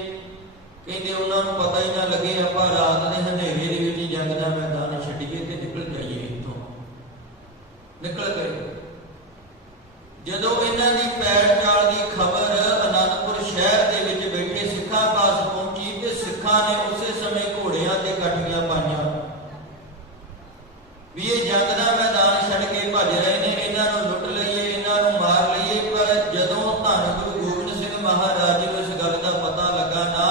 ਕਹਿੰਦੇ ਉਹਨਾਂ ਨੂੰ ਪਤਾ ਹੀ ਨਾ ਲੱਗੇ, ਆਪਾਂ ਰਾਤ ਦੇ ਹਨੇਰੇ ਦੇ ਵਿੱਚ ਜੰਗ ਦਾ ਮੈਦਾਨ ਛੱਡੀਏ ਤੇ ਨਿਕਲ ਜਾਈਏ ਇੱਥੋਂ। ਨਿਕਲ ਗਏ। ਜਦੋਂ ਇਹਨਾਂ ਦੀ ਪੈਰ ਚਾਲ ਦੀ ਖਬਰ ਅਨੰਦਪੁਰ ਸ਼ਹਿਰ ਦੇ ਵਿੱਚ ਬੈਠੇ ਸਿੱਖਾਂ ਪਾਸ ਪਹੁੰਚੀ, ਤੇ ਸਿੱਖਾਂ ਨੇ ਉਸੇ ਸਮੇਂ ਘੋੜਿਆਂ ਤੇ ਕਾਠੀਆਂ ਪਾਈਆਂ ਵੀ ਇਹ ਜੰਗ ਦਾ ਮੈਦਾਨ ਛੱਡ ਕੇ ਭੱਜ ਰਹੇ ਨੇ, ਇਹਨਾਂ ਨੂੰ ਲੁੱਟ ਲਈਏ, ਇਹਨਾਂ ਨੂੰ ਮਾਰ ਲਈਏ। ਪਰ ਜਦੋਂ ਧੰਨ ਗੁਰੂ ਗੋਬਿੰਦ ਸਿੰਘ ਮਹਾਰਾਜ ਨੂੰ ਇਸ ਗੱਲ ਦਾ ਪਤਾ ਲੱਗਾ ਨਾ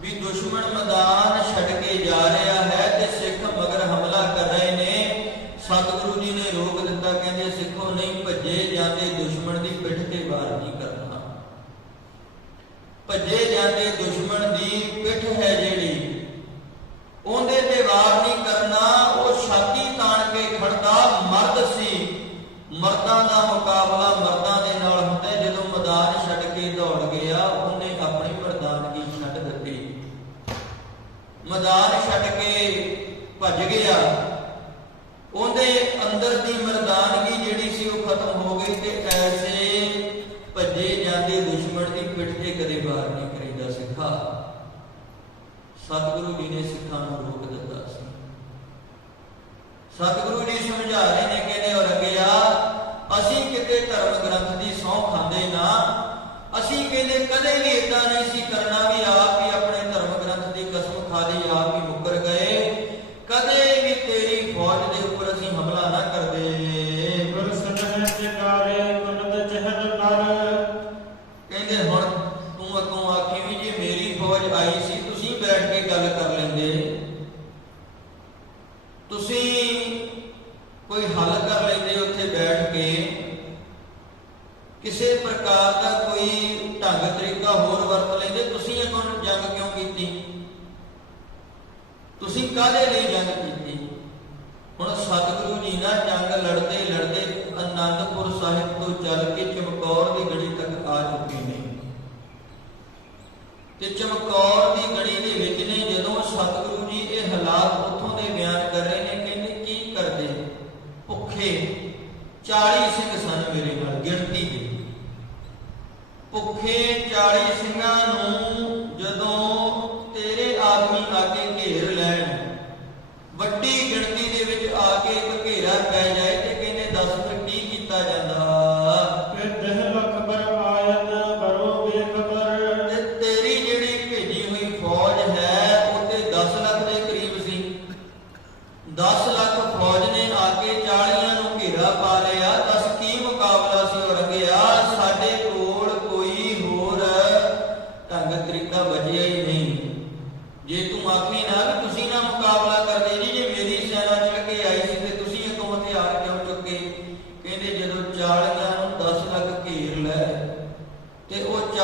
ਵੀ ਦੁਸ਼ਮਣ ਮੈਦਾਨ ਛੱਡ ਕੇ ਜਾ ਰਿਹਾ ਹੈ ਤੇ ਸਿੱਖ ਮਗਰ ਹਮਲਾ ਕਰ ਰਹੇ ਨੇ, ਸਤਿਗੁਰੂ ਜੀ ਨੇ ਰੋਕ ਦਿੱਤਾ। ਕਹਿੰਦੇ ਸਿੱਖੋ ਨਹੀਂ ਭੱਜੇ ਜਾਂਦੇ ਦੁਸ਼ਮਣ ਦੀ ਪਿੱਠ ਤੇ ਵਾਰ ਨਹੀਂ ਕਰਨਾ। ਭੱਜੇ ਜਾਂਦੇ ਦੁਸ਼ਮਣ ਦੀ ਪਿੱਠ ਹੈ ਜਿਹੜੀ, ਉਹਦੇ ਤੇ ਵਾਰ ਨਹੀਂ ਕਰਨਾ। ਉਹ ਛਾਤੀ ਤਾਣ ਕੇ ਖੜਦਾ ਮਰਦ ਸੀ। ਮਰਦਾਂ ਦਾ ਮੁਕਾਬਲਾ ਮਰਦਾਂ ਦੇ ਨਾਲ ਹੁੰਦਾ। ਜਦੋਂ ਮੈਦਾਨ ਛੱਡ ਕੇ ਦੌੜ ਗਿਆ, ਉਹਨੇ ਆਪਣੀ ਮਰਦਾਨਗੀ ਛੱਡ ਦਿੱਤੀ, ਮੈਦਾਨ ਛੱਡ ਕੇ ਭੱਜ ਗਿਆ। ਉਹਦੇ ਅੰਦਰ ਦੀ ਮਰਦਾਨਗੀ ਜਿਹੜੀ ਸੀ ਉਹ ਖਤਮ ਹੋ ਗਈ। ਤੇ ਐਸੇ ਭੱਜੇ ਜਾਂਦੇ ਦੁਸ਼ਮਣ ਦੀ ਪਿੱਠ ਤੇ ਕਦੇ ਵਾਰ ਨਹੀਂ ਕਰੀਦਾ ਸਿੱਖਾ। ਸਤਿਗੁਰੂ ਜੀ ਨੇ ਸਿੱਖਾਂ ਨੂੰ ਰੋਕ ਦਿੱਤਾ ਸੀ। ਸਤਿਗੁਰੂ ਜੀ ਸਮਝਾ ਰਹੇ ਨੇ, ਕਹਿੰਦੇ ਔਰੰਗਿਆ ਅਸੀਂ ਕਿਤੇ ਧਰਮ ਗ੍ਰੰਥ ਦੀ ਸਹੁੰ ਖਾਂਦੇ ਨਾ। ਅਸੀਂ ਕਹਿੰਦੇ ਕਦੇ ਵੀ ਏਦਾਂ ਨਹੀਂ ਸੀ ਕਰਨਾ ਵੀ ਆਪ ਹੀ ਆਪਣੇ ਧਰਮ ਗ੍ਰੰਥ ਦੀ ਕਸਮ ਖਾ ਲਈ, ਆਪ ਹੀ ਮੁੱਕਰ ਗਏ। ਕਦੇ ਵੀ ਤੇਰੀ ਫੌਜ ਦੇ ਉੱਪਰ ਅਸੀਂ ਹਮਲਾ ਨਾ ਕਰਦੇ। ਕਹਿੰਦੇ ਹੁਣ ਤੂੰ ਅੱਗੋਂ ਆਖੀ ਵੀ ਜੇ ਮੇਰੀ ਫੌਜ ਆਈ ਸੀ, ਤੁਸੀਂ ਬੈਠ ਕੇ ਗੱਲ ਕਰ ਲੈਂਦੇ, ਤੁਸੀਂ ਕੋਈ ਹੱਲ ਕਰ ਲੈਂਦੇ ਉੱਥੇ ਬੈਠ ਕੇ, ਕਿਸੇ ਪ੍ਰਕਾਰ ਦਾ ਕੋਈ ਢੰਗ ਤਰੀਕਾ ਹੋਰ ਵਰਤ ਲੈਂਦੇ। ਤੁਸੀਂ ਅੱਗੋਂ ਜੰਗ ਕਿਉਂ ਕੀਤੀ? ਤੁਸੀਂ ਕਾਹਦੇ ਲਈ ਜੰਗ ਕੀਤੀ? ਹੁਣ ਸਤਿਗੁਰੂ ਜੀ ਨਾਲ ਜੰਗ ਲੜਦੇ ਲੜਦੇ ਅਨੰਦਪੁਰ ਸਾਹਿਬ ਤੋਂ ਚੱਲ ਕੇ ਚਮਕੌਰ ਦੀ ਗੜੀ ਤੱਕ ਆ ਚੁੱਕੇ ਨੇ। ਤੇ ਚਮਕੌਰ ਦੀ ਗੜੀ ਦੇ ਵਿੱਚ ਨੇ ਜਦੋਂ ਸਤਿਗੁਰੂ ਜੀ ਇਹ ਹਾਲਾਤ ਉੱਥੋਂ ਦੇ ਬਿਆਨ ਕਰ ਰਹੇ ਨੇ, ਕਹਿੰਦੇ ਕੀ ਕਰਦੇ? ਭੁੱਖੇ 40 ਸਿੰਘ ਸਨ ਮੇਰੇ ਨਾਲ ਗਿਣਤੀ ਦੇ। ਭੁੱਖੇ 40 ਸਿੰਘਾਂ ਨੂੰ ਜਦੋਂ ਤੇਰੇ ਆਦਮੀ ਆ ਕੇ ਘੇਰ ਲੈਣ, ਵੱਡੀ ਗਿਣਤੀ ਦੇ ਵਿੱਚ ਆ ਕੇ ਇੱਕ ਘੇਰਾ ਪੈ ਜਾਏ, ਤੇ ਕਹਿੰਦੇ ਦੱਸ ਫਿਰ ਕੀ ਕੀਤਾ ਜਾਂਦਾ? ਫਿਰ 10 ਲੱਖ ਪਰ ਆਇਤ ਬਰੋ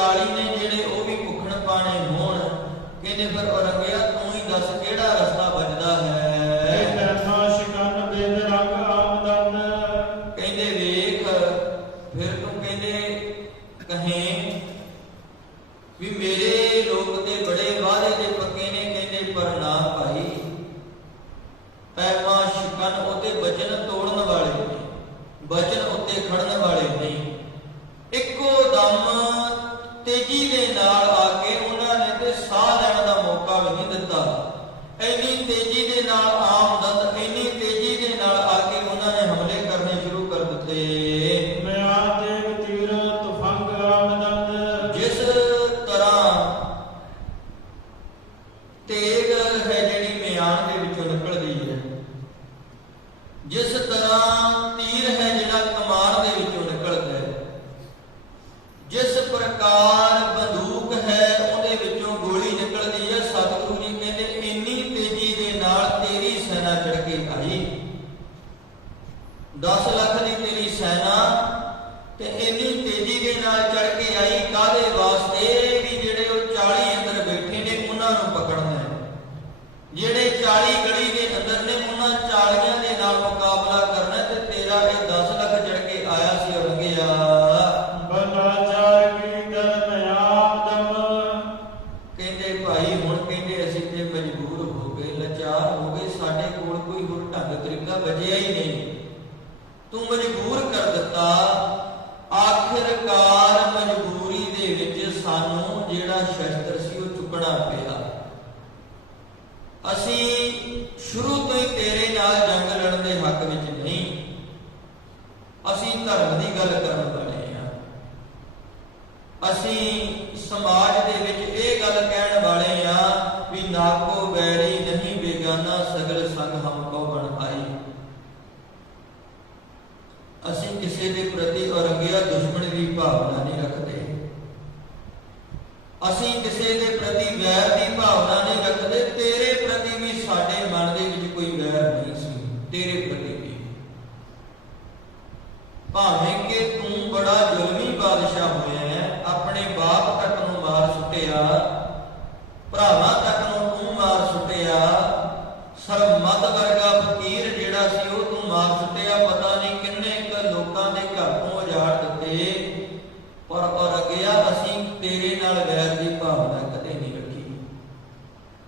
40 ਨੇ ਜਿਹੜੇ ਉਹ ਵੀ ਭੁੱਖਣ ਪਾਣੇ ਹੋਣ। ਕਹਿੰਦੇ ਫਿਰ ਔਰੰਗਿਆ ਤੂੰ ਹੀ ਦੱਸ ਕਿਹੜਾ ਰਸਤਾ ਵੱਜਦਾ ਹੈ। ਕਹਿੰਦੇ ਵੇਖ ਫਿਰ ਤੂੰ ਕਹਿੰਦੇ ਕਹੇ ਵੀ ਮੇਰੇ ਲੋਕ ਤੇ ਬੜੇ ਵਾਅਦੇ ਦੇ ਪੱਕੇ ਨੇ। ਕਹਿੰਦੇ ਪਰ ਨਾ ਭਾਈ, ਪੈਮਾ ਸ਼ਿਕਨ ਉਹਦੇ ਵਚਨ ਤੋੜਨ ਵਾਲੇ ਨੇ, ਵਚਨ ਉੱਤੇ ਖੜਨ ਵਾਲੇ ਨਹੀਂ। ਇੱਕੋ ਦਮ ਤੇਜ਼ੀ ਦੇ ਨਾਲ ਆ ਕੇ ਉਹਨਾਂ ਨੇ ਤੇ ਸਾਹ ਲੈਣ ਦਾ ਮੌਕਾ ਵੀ ਨਹੀਂ ਦਿੱਤਾ। ਇੰਨੀ ਤੇਜ਼ੀ ਦੇ ਨਾਲ ਆਮਦਨ, ਇੰਨੀ ਤੇਜ਼ੀ ਦੇ ਨਾਲ ਆ ਕੇ ਉਹਨਾਂ ਨੇ ਹਮਲੇ ਕਰਨੇ ਸ਼ੁਰੂ ਕਰ ਦਿੱਤੇ। ਜਿਸ ਤਰ੍ਹਾਂ ਤੇਗ ਹੈ ਜਿਹੜੀ ਮਿਆਨ ਦੇ ਵਿੱਚੋਂ ਨਿਕਲਦੀ ਹੈ, ਜਿਸ ਤਰ੍ਹਾਂ ਤੀਰ ਹੈ ਜਿਹੜਾ ਕਮਾਨ ਦੇ ਵਿੱਚੋਂ ਨਿਕਲਦਾ ਹੈ, ਜਿਸ ਪ੍ਰਕਾਰ ਬੰਦੂਕ ਹੈ ਉਹਦੇ ਵਿੱਚੋਂ ਗੋਲੀ ਨਿਕਲਦੀ ਹੈ। ਸਤਿਗੁਰੂ ਜੀ ਕਹਿੰਦੇ ਇੰਨੀ ਤੇਜ਼ੀ ਦੇ ਨਾਲ ਤੇਰੀ ਸੈਨਾ ਚੜ ਕੇ ਆਈ। 10 ਲੱਖ ਦੀ ਤੇਰੀ ਸੈਨਾ ਤੇ ਇੰਨੀ ਤੇਜ਼ੀ ਦੇ ਨਾਲ ਚੜ ਕੇ ਆਈ। ਕਾਹਦੇ ਵਾਸਤੇ? ਵੀ ਜਿਹੜੇ ਉਹ 40 ਅੰਦਰ ਬੈਠੇ ਨੇ ਉਹਨਾਂ ਨੂੰ ਪਕੜਨਾ ਹੈ। ਜਿਹੜੇ 40 ਗੜੀ ਦੇ ਅੰਦਰ ਨੇ ਉਹਨਾਂ 40 ਦੇ ਨਾਲ ਮੁਕਾਬਲਾ ਕਰਨਾ। ਤੇ ਤੇਰਾ ਇਹ 10 ਲੱਖ ਚੜ ਕੇ ਆਇਆ ਸੀ ਔਰੰਗਿਆ। ਕਹਿੰਦੇ ਭਾਈ ਹੁਣ ਕਹਿੰਦੇ ਅਸੀਂ ਤੇ ਮਜਬੂਰ ਹੋ ਗਏ, ਲਾਚਾਰ ਹੋ ਗਏ, ਸਾਡੇ ਕੋਲ ਕੋਈ ਹੋਰ ਢੰਗ ਤਰੀਕਾ ਬਚਿਆ ਹੀ ਨਹੀਂ। ਤੂੰ ਮਜਬੂਰ ਕਰ ਦਿੱਤਾ। ਆਖਿਰਕਾਰ ਮਜਬੂਰੀ ਦੇ ਵਿੱਚ ਸਾਨੂੰ ਜਿਹੜਾ ਸ਼ਸਤਰ ਸੀ ਉਹ ਚੁੱਕਣਾ ਪਿਆ। ਅਸੀਂ ਸ਼ੁਰੂ ਤੋਂ ਹੀ ਤੇਰੇ ਨਾਲ ਜੰਗ ਲੜਨ ਦੇ ਹੱਕ ਵਿੱਚ ਨਹੀਂ। ਅਸੀਂ ਧਰਮ ਦੀ ਗੱਲ ਕਰਨ ਵਾਲੇ ਹਾਂ। ਅਸੀਂ ਸਮਾਜ ਦੇ ਵਿੱਚ ਇਹ ਗੱਲ ਕਹਿਣ ਵਾਲੇ ਹਾਂ ਵੀ ਨਾਕੋ ਬੈਰੀ ਨਹੀਂ ਬੇਗਾਨਾ, ਸਗਲ ਸੰਗ ਹਮ ਕੋ ਬਣ ਆਈ। ਅਸੀਂ ਕਿਸੇ ਦੇ ਪ੍ਰਤੀ ਔਰੰਗਿਆ ਦੁਸ਼ਮਣੀ ਦੀ ਭਾਵਨਾ ਨਹੀਂ ਰੱਖਦੇ। ਅਸੀਂ ਕਿਸੇ ਦੇ ਪ੍ਰਤੀ ਵੈਰ ਦੀ ਭਾਵਨਾ ਨਹੀਂ ਰੱਖਦੇ। ਤੇਰੇ ਪ੍ਰਤੀ ਵੀ ਸਾਡੇ ਮਨ ਦੇ ਵਿੱਚ ਕੋਈ ਵੈਰ ਨਹੀਂ ਸੀ। ਤੇਰੇ ਪ੍ਰਤੀ ਵੀ ਭਾਵੇਂ ਕਿ ਤੂੰ ਬੜਾ ਜ਼ੁਲਮੀ ਬਾਦਸ਼ਾਹ ਹੋਇਆ ਹੈ, ਆਪਣੇ ਬਾਪ ਤੱਕ ਨੂੰ ਮਾਰ ਸੁੱਟਿਆ, ਭਰਾਵਾਂ ਤੱਕ ਨੂੰ ਤੂੰ ਮਾਰ ਸੁੱਟਿਆ, ਸਰਮਦ ਵਰਗਾ ਫਕੀਰ ਜਿਹੜਾ ਸੀ ਉਹ ਤੂੰ ਮਾਰ ਸੁੱਟਿਆ। ਪਤਾ ਨਹੀਂ ਕਿੰਨੇ ਕੁ ਲੋਕਾਂ ਦੇ ਘਰ ਤੋਂ ਉਜਾੜ ਦਿੱਤੇ। ਪਰ ਔਰੰਗਿਆ ਅਸੀਂ ਤੇਰੇ ਨਾਲ ਵੈਰ ਦੀ ਭਾਵਨਾ ਕਦੇ ਨਹੀਂ ਰੱਖੀ।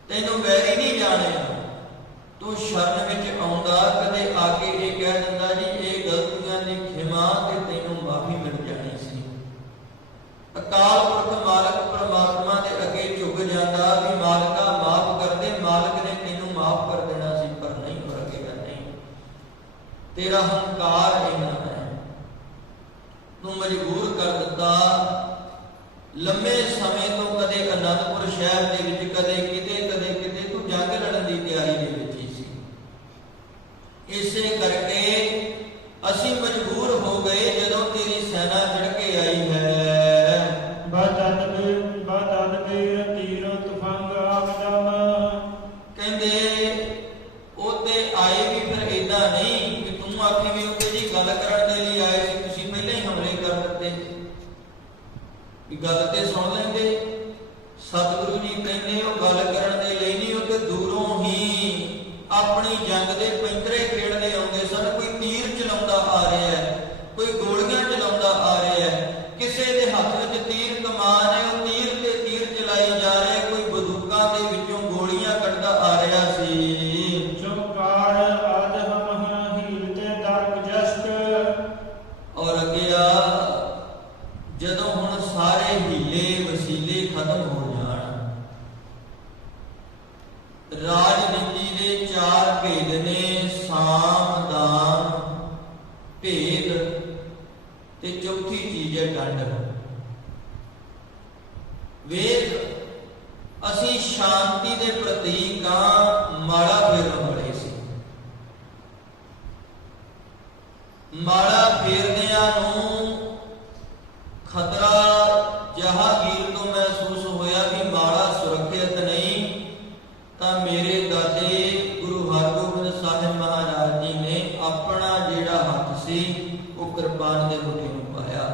ਤੈਨੂੰ ਵੈਰੀ ਨਹੀਂ ਜਾਣਿਆ। ਤੂੰ ਸ਼ਰਨ ਵਿੱਚ ਆਉਂਦਾ, ਕਦੇ ਆ ਕੇ ਇਹ ਕਹਿ ਦਿੰਦਾ ਜੀ ਇਹ ਗਲਤੀਆਂ ਦੀ ਖਿਮਾ ਤੇ ਤੈਨੂੰ ਮਾਫੀ ਮਿਲ ਜਾਣੀ ਸੀ। ਅਕਾਲ ਪੁਰਖ ਮਾਲਕ ਪਰਮਾਤਮਾ ਦੇ ਅੱਗੇ ਝੁਕ ਜਾਂਦਾ ਵੀ ਮਾਲਕਾ ਮਾਫ ਕਰ ਦੇ। ਮਾਲਕ ਨੇ ਤੈਨੂੰ ਮਾਫ ਕਰ ਦੇਣਾ ਸੀ, ਪਰ ਨਹੀਂ ਕਰੇਗਾ। ਨਹੀਂ, ਤੇਰਾ ਹੰਕਾਰ ਇੰਨਾ ਹੈ। ਤੂੰ ਮਜਬੂਰ ਕਰ ਦਿੱਤਾ। ਲੰਮੇ ਸਮੇਂ ਤੋਂ ਕਦੇ ਅਨੰਦਪੁਰ ਸ਼ਹਿਰ ਦੇ ਵਿੱਚ, ਕਦੇ ਕਿਤੇ ਤੂੰ ਜੰਗ ਲੜਨ ਦੀ ਤਿਆਰੀ ਦੇ ਵਿੱਚ ਹੀ ਸੀ। ਇਸੇ ਕਰਕੇ ਅਸੀਂ ਮਜਬੂਰ ਹੋ ਗਏ ਜਦੋਂ ਤੇਰੀ ਸੈਨਾ ਚੜ ਕੇ ਆਈ ਹੈ। ਕਹਿੰਦੇ ਉਹ ਤੇ ਆਏ ਵੀ ਫਿਰ ਏਦਾਂ ਨਹੀਂ ਕਿ ਤੂੰ ਆਖੇ ਵੀ ਉੱਤੇ ਜੀ ਗੱਲ ਕਰਨ ਦੇ ਲਈ ਆਏ ਸੀ, ਤੁਸੀਂ ਪਹਿਲਾਂ ਹੀ ਹਮਲੇ ਕਰ ਦਿੱਤੇ ਵੀ ਗੱਲ ਤੇ ਸੁਣ ਲੈਂਦੇ। ਸਤਿਗੁਰੂ ਜੀ ਕਹਿੰਦੇ ਉਹ ਗੱਲ ਕਰਨ ਦੇ ਲਈ ਨਹੀਂ, ਉਹ ਤੇ ਦੂਰੋਂ ਹੀ ਆਪਣੀ ਜੰਗ ਦੇ ਪੈਂਤਰੇ ਖੇਡਦੇ ਆਉਂਦੇ ਸਨ। ਕੋਈ ਤੀਰ ਚਲਾਉਂਦਾ ਆ ਰਿਹਾ ਹੈ, ਕੋਈ ਗੋਲੀਆਂ ਚਲਾਉਂਦਾ ਆ ਰਿਹਾ ਹੈ, ਕਿਸੇ ਦੇ ਹੱਥ ਵਿੱਚ ਤੀਰ ਕਮਾਨ ਹੈ, ਉਹ ਤੀਰ ਤੇ ਤੀਰ ਚਲਾਈ ਜਾ ਰਿਹਾ, ਕੋਈ ਬੰਦੂਕਾਂ ਦੇ ਵਿੱਚੋਂ ਗੋਲੀਆਂ ਕੱਢਦਾ ਆ ਰਿਹਾ ਸੀ। ਔਰੰਗਿਆ ਜਦੋਂ ਹੁਣ ਸਾਰੇ ਹੀਲੇ ਵਸੀਲੇ ਖਤਮ ਹੋ ਜਾਣ, ਰਾਜਨੀਤੀ ਦੇ 4 ਭੇਦ ਨੇ, ਸਾਮ, ਦਾਨ, ਭੇਦ ਤੇ ਚੌਥੀ ਚੀਜ਼ ਹੈ ਡੰਡ। ਵੇਖ ਅਸੀਂ ਸ਼ਾਂਤੀ ਦੇ ਪ੍ਰਤੀਕ ਹਾਂ, ਮਾਲਾ ਫੇਰਨ ਵਾਲੇ ਸੀ। ਮਾਲਾ ਫੇਰਦਿਆਂ ਨੂੰ ਖਤਰਾ ਜਹਾਂਗੀਰ ਤੋਂ ਮਹਿਸੂਸ ਹੋਇਆ ਵੀ ਮਾਲਾ ਸੁਰੱਖਿਅਤ ਨਹੀਂ। ਤਾਂ ਮੇਰੇ ਦਾਦੇ ਗੁਰੂ ਹਰਗੋਬਿੰਦ ਸਾਹਿਬ ਮਹਾਰਾਜ ਜੀ ਨੇ ਆਪਣਾ ਜਿਹੜਾ ਹੱਥ ਸੀ ਉਹ ਕਿਰਪਾਨ ਦੇ ਮੁੱਠੀ ਨੂੰ ਪਾਇਆ।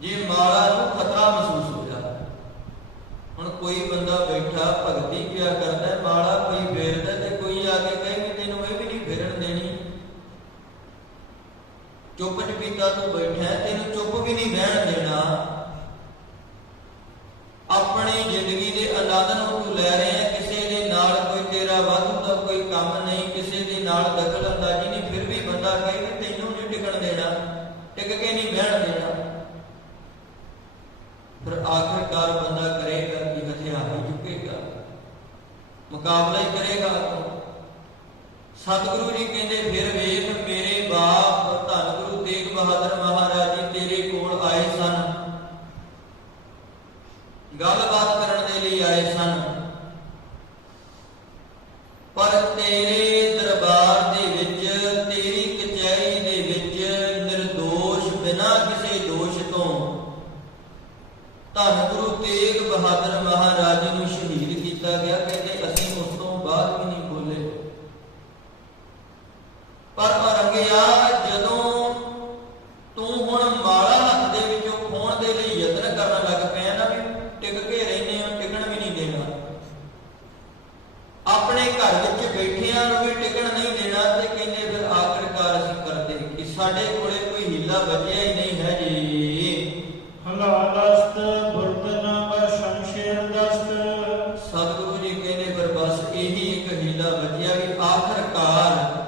ਜੇ ਮਾਲਾ ਪੂਜਾ ਕਰਦਾ, ਮਾਲਾ ਕੋਈ ਫੇਰਦਾ ਤੇ ਕੋਈ ਆ ਕੇ ਕਹੇ ਕਿ ਤੈਨੂੰ ਇਹ ਵੀ ਨਹੀਂ ਫੇਰਨ ਦੇਣੀ, ਚੁੱਪ ਚਪੀਤਾ ਤੂੰ ਬੈਠਾ, ਤੈਨੂੰ ਚੁੱਪ ਵੀ ਨਹੀਂ ਬਹਿਣ ਦੇਣਾ। ਆਪਣੀ ਜ਼ਿੰਦਗੀ ਦੇ ਆਨੰਦ ਨੂੰ ਤੂੰ ਲੈ ਰਿਹਾ, ਕਿਸੇ ਦੇ ਨਾਲ ਕੋਈ ਤੇਰਾ ਵਾਧੂ ਦਾ ਕੋਈ ਕੰਮ ਨਹੀਂ, ਕਿਸੇ ਦੇ ਨਾਲ ਦਖਲ ਅੰਦਾਜ਼ੀ ਨਹੀਂ, ਫਿਰ ਵੀ ਬੰਦਾ ਕਹੇ ਕਿ ਤੈਨੂੰ ਨਹੀਂ ਟਿਕਣ ਦੇਣਾ, ਟਿਕ ਕੇ ਨਹੀਂ ਬਹਿਣ ਦੇਣਾ। ਫਿਰ ਆਖਿਰਕਾਰ ਬੰਦਾ ਕਰੇਗਾ ਕਿ ਹਥਿਆਰ ਹੀ ਚੁੱਕੇਗਾ, ਮੁਕਾਬਲਾ ਹੀ ਕਰੇਗਾ। ਸਤਿਗੁਰੂ ਜੀ ਕਹਿੰਦੇ ਫਿਰ ਵੇਖ ਮੇਰੇ ਬਾਪ ਧੰਨ ਗੁਰੂ ਤੇਗ ਬਹਾਦਰ ਮਹਾਰਾਜ ਜੀ ਤੇਰੇ ਕੋਲ ਆਏ ਸਨ, ਗੱਲਬਾਤ ਕਰਨ ਦੇ ਲਈ ਆਏ ਸਨ, ਪਰ ਤੇਰੇ ਦਰਬਾਰ ਦੇ ਵਿੱਚ, ਤੇਰੀ ਕਚਹਿਰੀ ਦੇ ਵਿੱਚ ਨਿਰਦੋਸ਼ ਬਿਨਾਂ ਕਿਸੇ ਦੋਸ਼ ਤੋਂ ਧੰਨ ਗੁਰੂ ਤੇਗ ਬਹਾਦਰ ਮਹਾਰਾਜ ਨੂੰ ਸ਼ਹੀਦ ਕੀਤਾ ਗਿਆ। ਕਹਿੰਦੇ ਅਸੀਂ ਉਸ ਤੋਂ ਬਾਅਦ ਵੀ ਨਹੀਂ ਬੋਲੇ। ਪਰ ਔਰੰਗਿਆ ਜਦੋਂ ਤੂੰ ਹੁਣ ਮਾਲਾ ਹੱਥ ਦੇ ਵਿੱਚੋਂ ਖੋਹਣ ਦੇ ਲਈ ਯਤਨ ਕਰਨ ਲੱਗ ਪਿਆ ਨਾ, ਵੀ ਟਿਕ ਕੇ ਰਹਿੰਦੇ ਹੋ, ਟਿਕਣ ਵੀ ਨਹੀਂ ਦੇਣਾ, ਆਪਣੇ ਘਰ ਵਿੱਚ ਬੈਠਿਆਂ ਨੂੰ ਵੀ ਟਿਕਣ ਨਹੀਂ ਦੇਣਾ, ਤੇ ਕਹਿੰਦੇ ਫਿਰ ਆਖਿਰਕਾਰ ਅਸੀਂ ਕਰਦੇ ਕਿ ਸਾਡੇ ਕੋਲੇ ਕੋਈ ਹੀਲਾ ਬਚਿਆ ਹੀ ਨਹੀਂ ਹੈ ਜੀ। ਹਲਾਲਸਤ ਬੁਰਦਨਾ ਬਾ ਸ਼ਮਸ਼ੇਰ ਦਸਤ। ਸਤਿਗੁਰੂ ਜੀ ਕਹਿੰਦੇ ਫਿਰ ਬਸ ਇਹੀ ਇੱਕ ਹੀਲਾ ਬਚਿਆ ਵੀ ਆਖਿਰਕਾਰ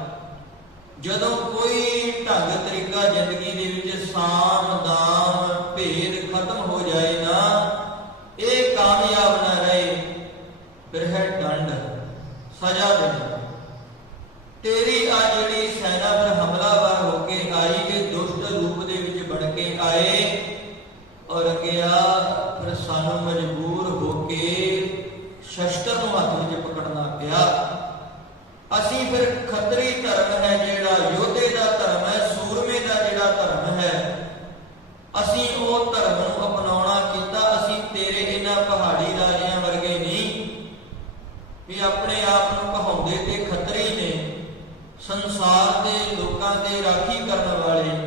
ਜਦੋਂ ਕੋਈ ਢੰਗ ਤਰੀਕਾ ਜ਼ਿੰਦਗੀ ਦੇ ਵਿੱਚ ਸਾਮ ਦਾਮ ਭੇਦ ਖਤਮ ਹੋ ਜਾਏ ਨਾ, ਇਹ ਕਾਮਯਾਬ ਨਾ ਰਹੇ, ਫਿਰ ਹੈ ਦੰਡ, ਸਜ਼ਾ ਦੇਣਾ। ਤੇਰੀ ਆ ਜਿਹੜੀ ਸੈਨਾ ਪਰ ਹਮਲਾਵਰ ਹੋ ਕੇ ਆਈ, ਇਹ ਦੁਸ਼ਟ ਰੂਪ ਦੇ ਵਿੱਚ ਬਣ ਕੇ ਆਏ, ਔਰ ਅੱਗਿਆ ਫਿਰ ਸਾਨੂੰ ਮਜਬੂਰ ਹੋ ਕੇ ਸ਼ਸਤਰ ਨੂੰ ਹੱਥ ਵਿੱਚ ਪਕੜਨਾ ਪਿਆ। ਅਸੀਂ ਫਿਰ ਖੱਤਰੀ ਧਰਮ ਹੈ ਜਿਹੜਾ, ਯੋਧੇ ਦਾ ਧਰਮ ਹੈ, ਸੂਰਮੇ ਦਾ ਜਿਹੜਾ ਧਰਮ ਹੈ, ਅਸੀਂ ਉਹ ਧਰਮ ਨੂੰ ਅਪਣਾਉਣਾ ਕੀਤਾ। ਅਸੀਂ ਤੇਰੇ ਇਹਨਾਂ ਪਹਾੜੀ ਰਾਜਿਆਂ ਵਰਗੇ ਨਹੀਂ ਵੀ ਆਪਣੇ ਆਪ ਨੂੰ ਕਹਾਉਂਦੇ ਤੇ ਖੱਤਰੀ ਨੇ, ਸੰਸਾਰ ਦੇ ਲੋਕਾਂ ਦੇ ਰਾਖੀ ਕਰਨ ਵਾਲੇ,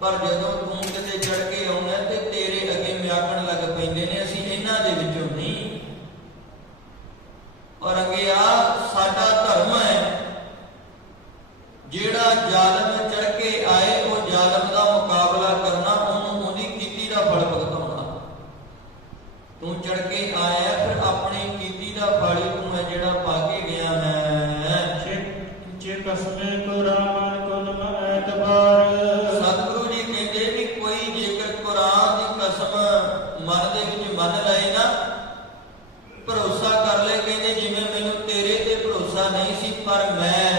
ਪਰ ਜਦੋਂ ਤੂੰ ਕਿਤੇ ਚੜ ਕੇ ਆਉਣਾ ਤੇ ਤੇਰੇ ਅੱਗੇ ਮਿਆਕਣ ਲੱਗ ਪੈਂਦੇ ਨੇ, ਅਸੀਂ ਇਹਨਾਂ ਦੇ ਵਿੱਚੋਂ ਨਹੀਂ। ਔਰ ਅੱਗੇ ਸਾਡਾ ਧਰਮ ਹੈ ਜਿਹੜਾ ਜ਼ਾਲਮ ਚੜ ਕੇ ਆਏ, ਉਹ ਜ਼ਾਲਮ ਦਾ ਮੁਕਾਬਲਾ ਕਰਨਾ, ਉਹਨੂੰ ਉਹਦੀ ਕੀਤੀ ਦਾ ਫਲ ਭੁਗਤਾਉਣਾ। ਤੂੰ ਚੜ ਕੇ ਆਇਆ, ਫਿਰ ਆਪਣੀ ਕੀਤੀ ਦਾ ਫਲ ਤੂੰ ਹੈ ਜਿਹੜਾ ਪਾ ਕੇ ਗਿਆ ਹੈ। ਜੇ ਕਸਮੇ ਕੁਰਾਨ ਕੁਨ ਐਤਬਾਰ। ਸਤਿਗੁਰੂ ਜੀ ਕਹਿੰਦੇ ਵੀ ਕੋਈ ਜੇਕਰ ਕੁਰਾਨ ਦੀ ਕਸਮ ਮਨ ਦੇ ਵਿੱਚ ਮੰਨ ਲਏ ਨਾ, ਭਰੋਸਾ ਕਰ ਲੈ, ਕਹਿੰਦੇ ਜਿਵੇਂ ਮੈਨੂੰ ਤੇਰੇ ਤੇ ਭਰੋਸਾ ਨਹੀਂ ਸੀ, ਪਰ ਮੈਂ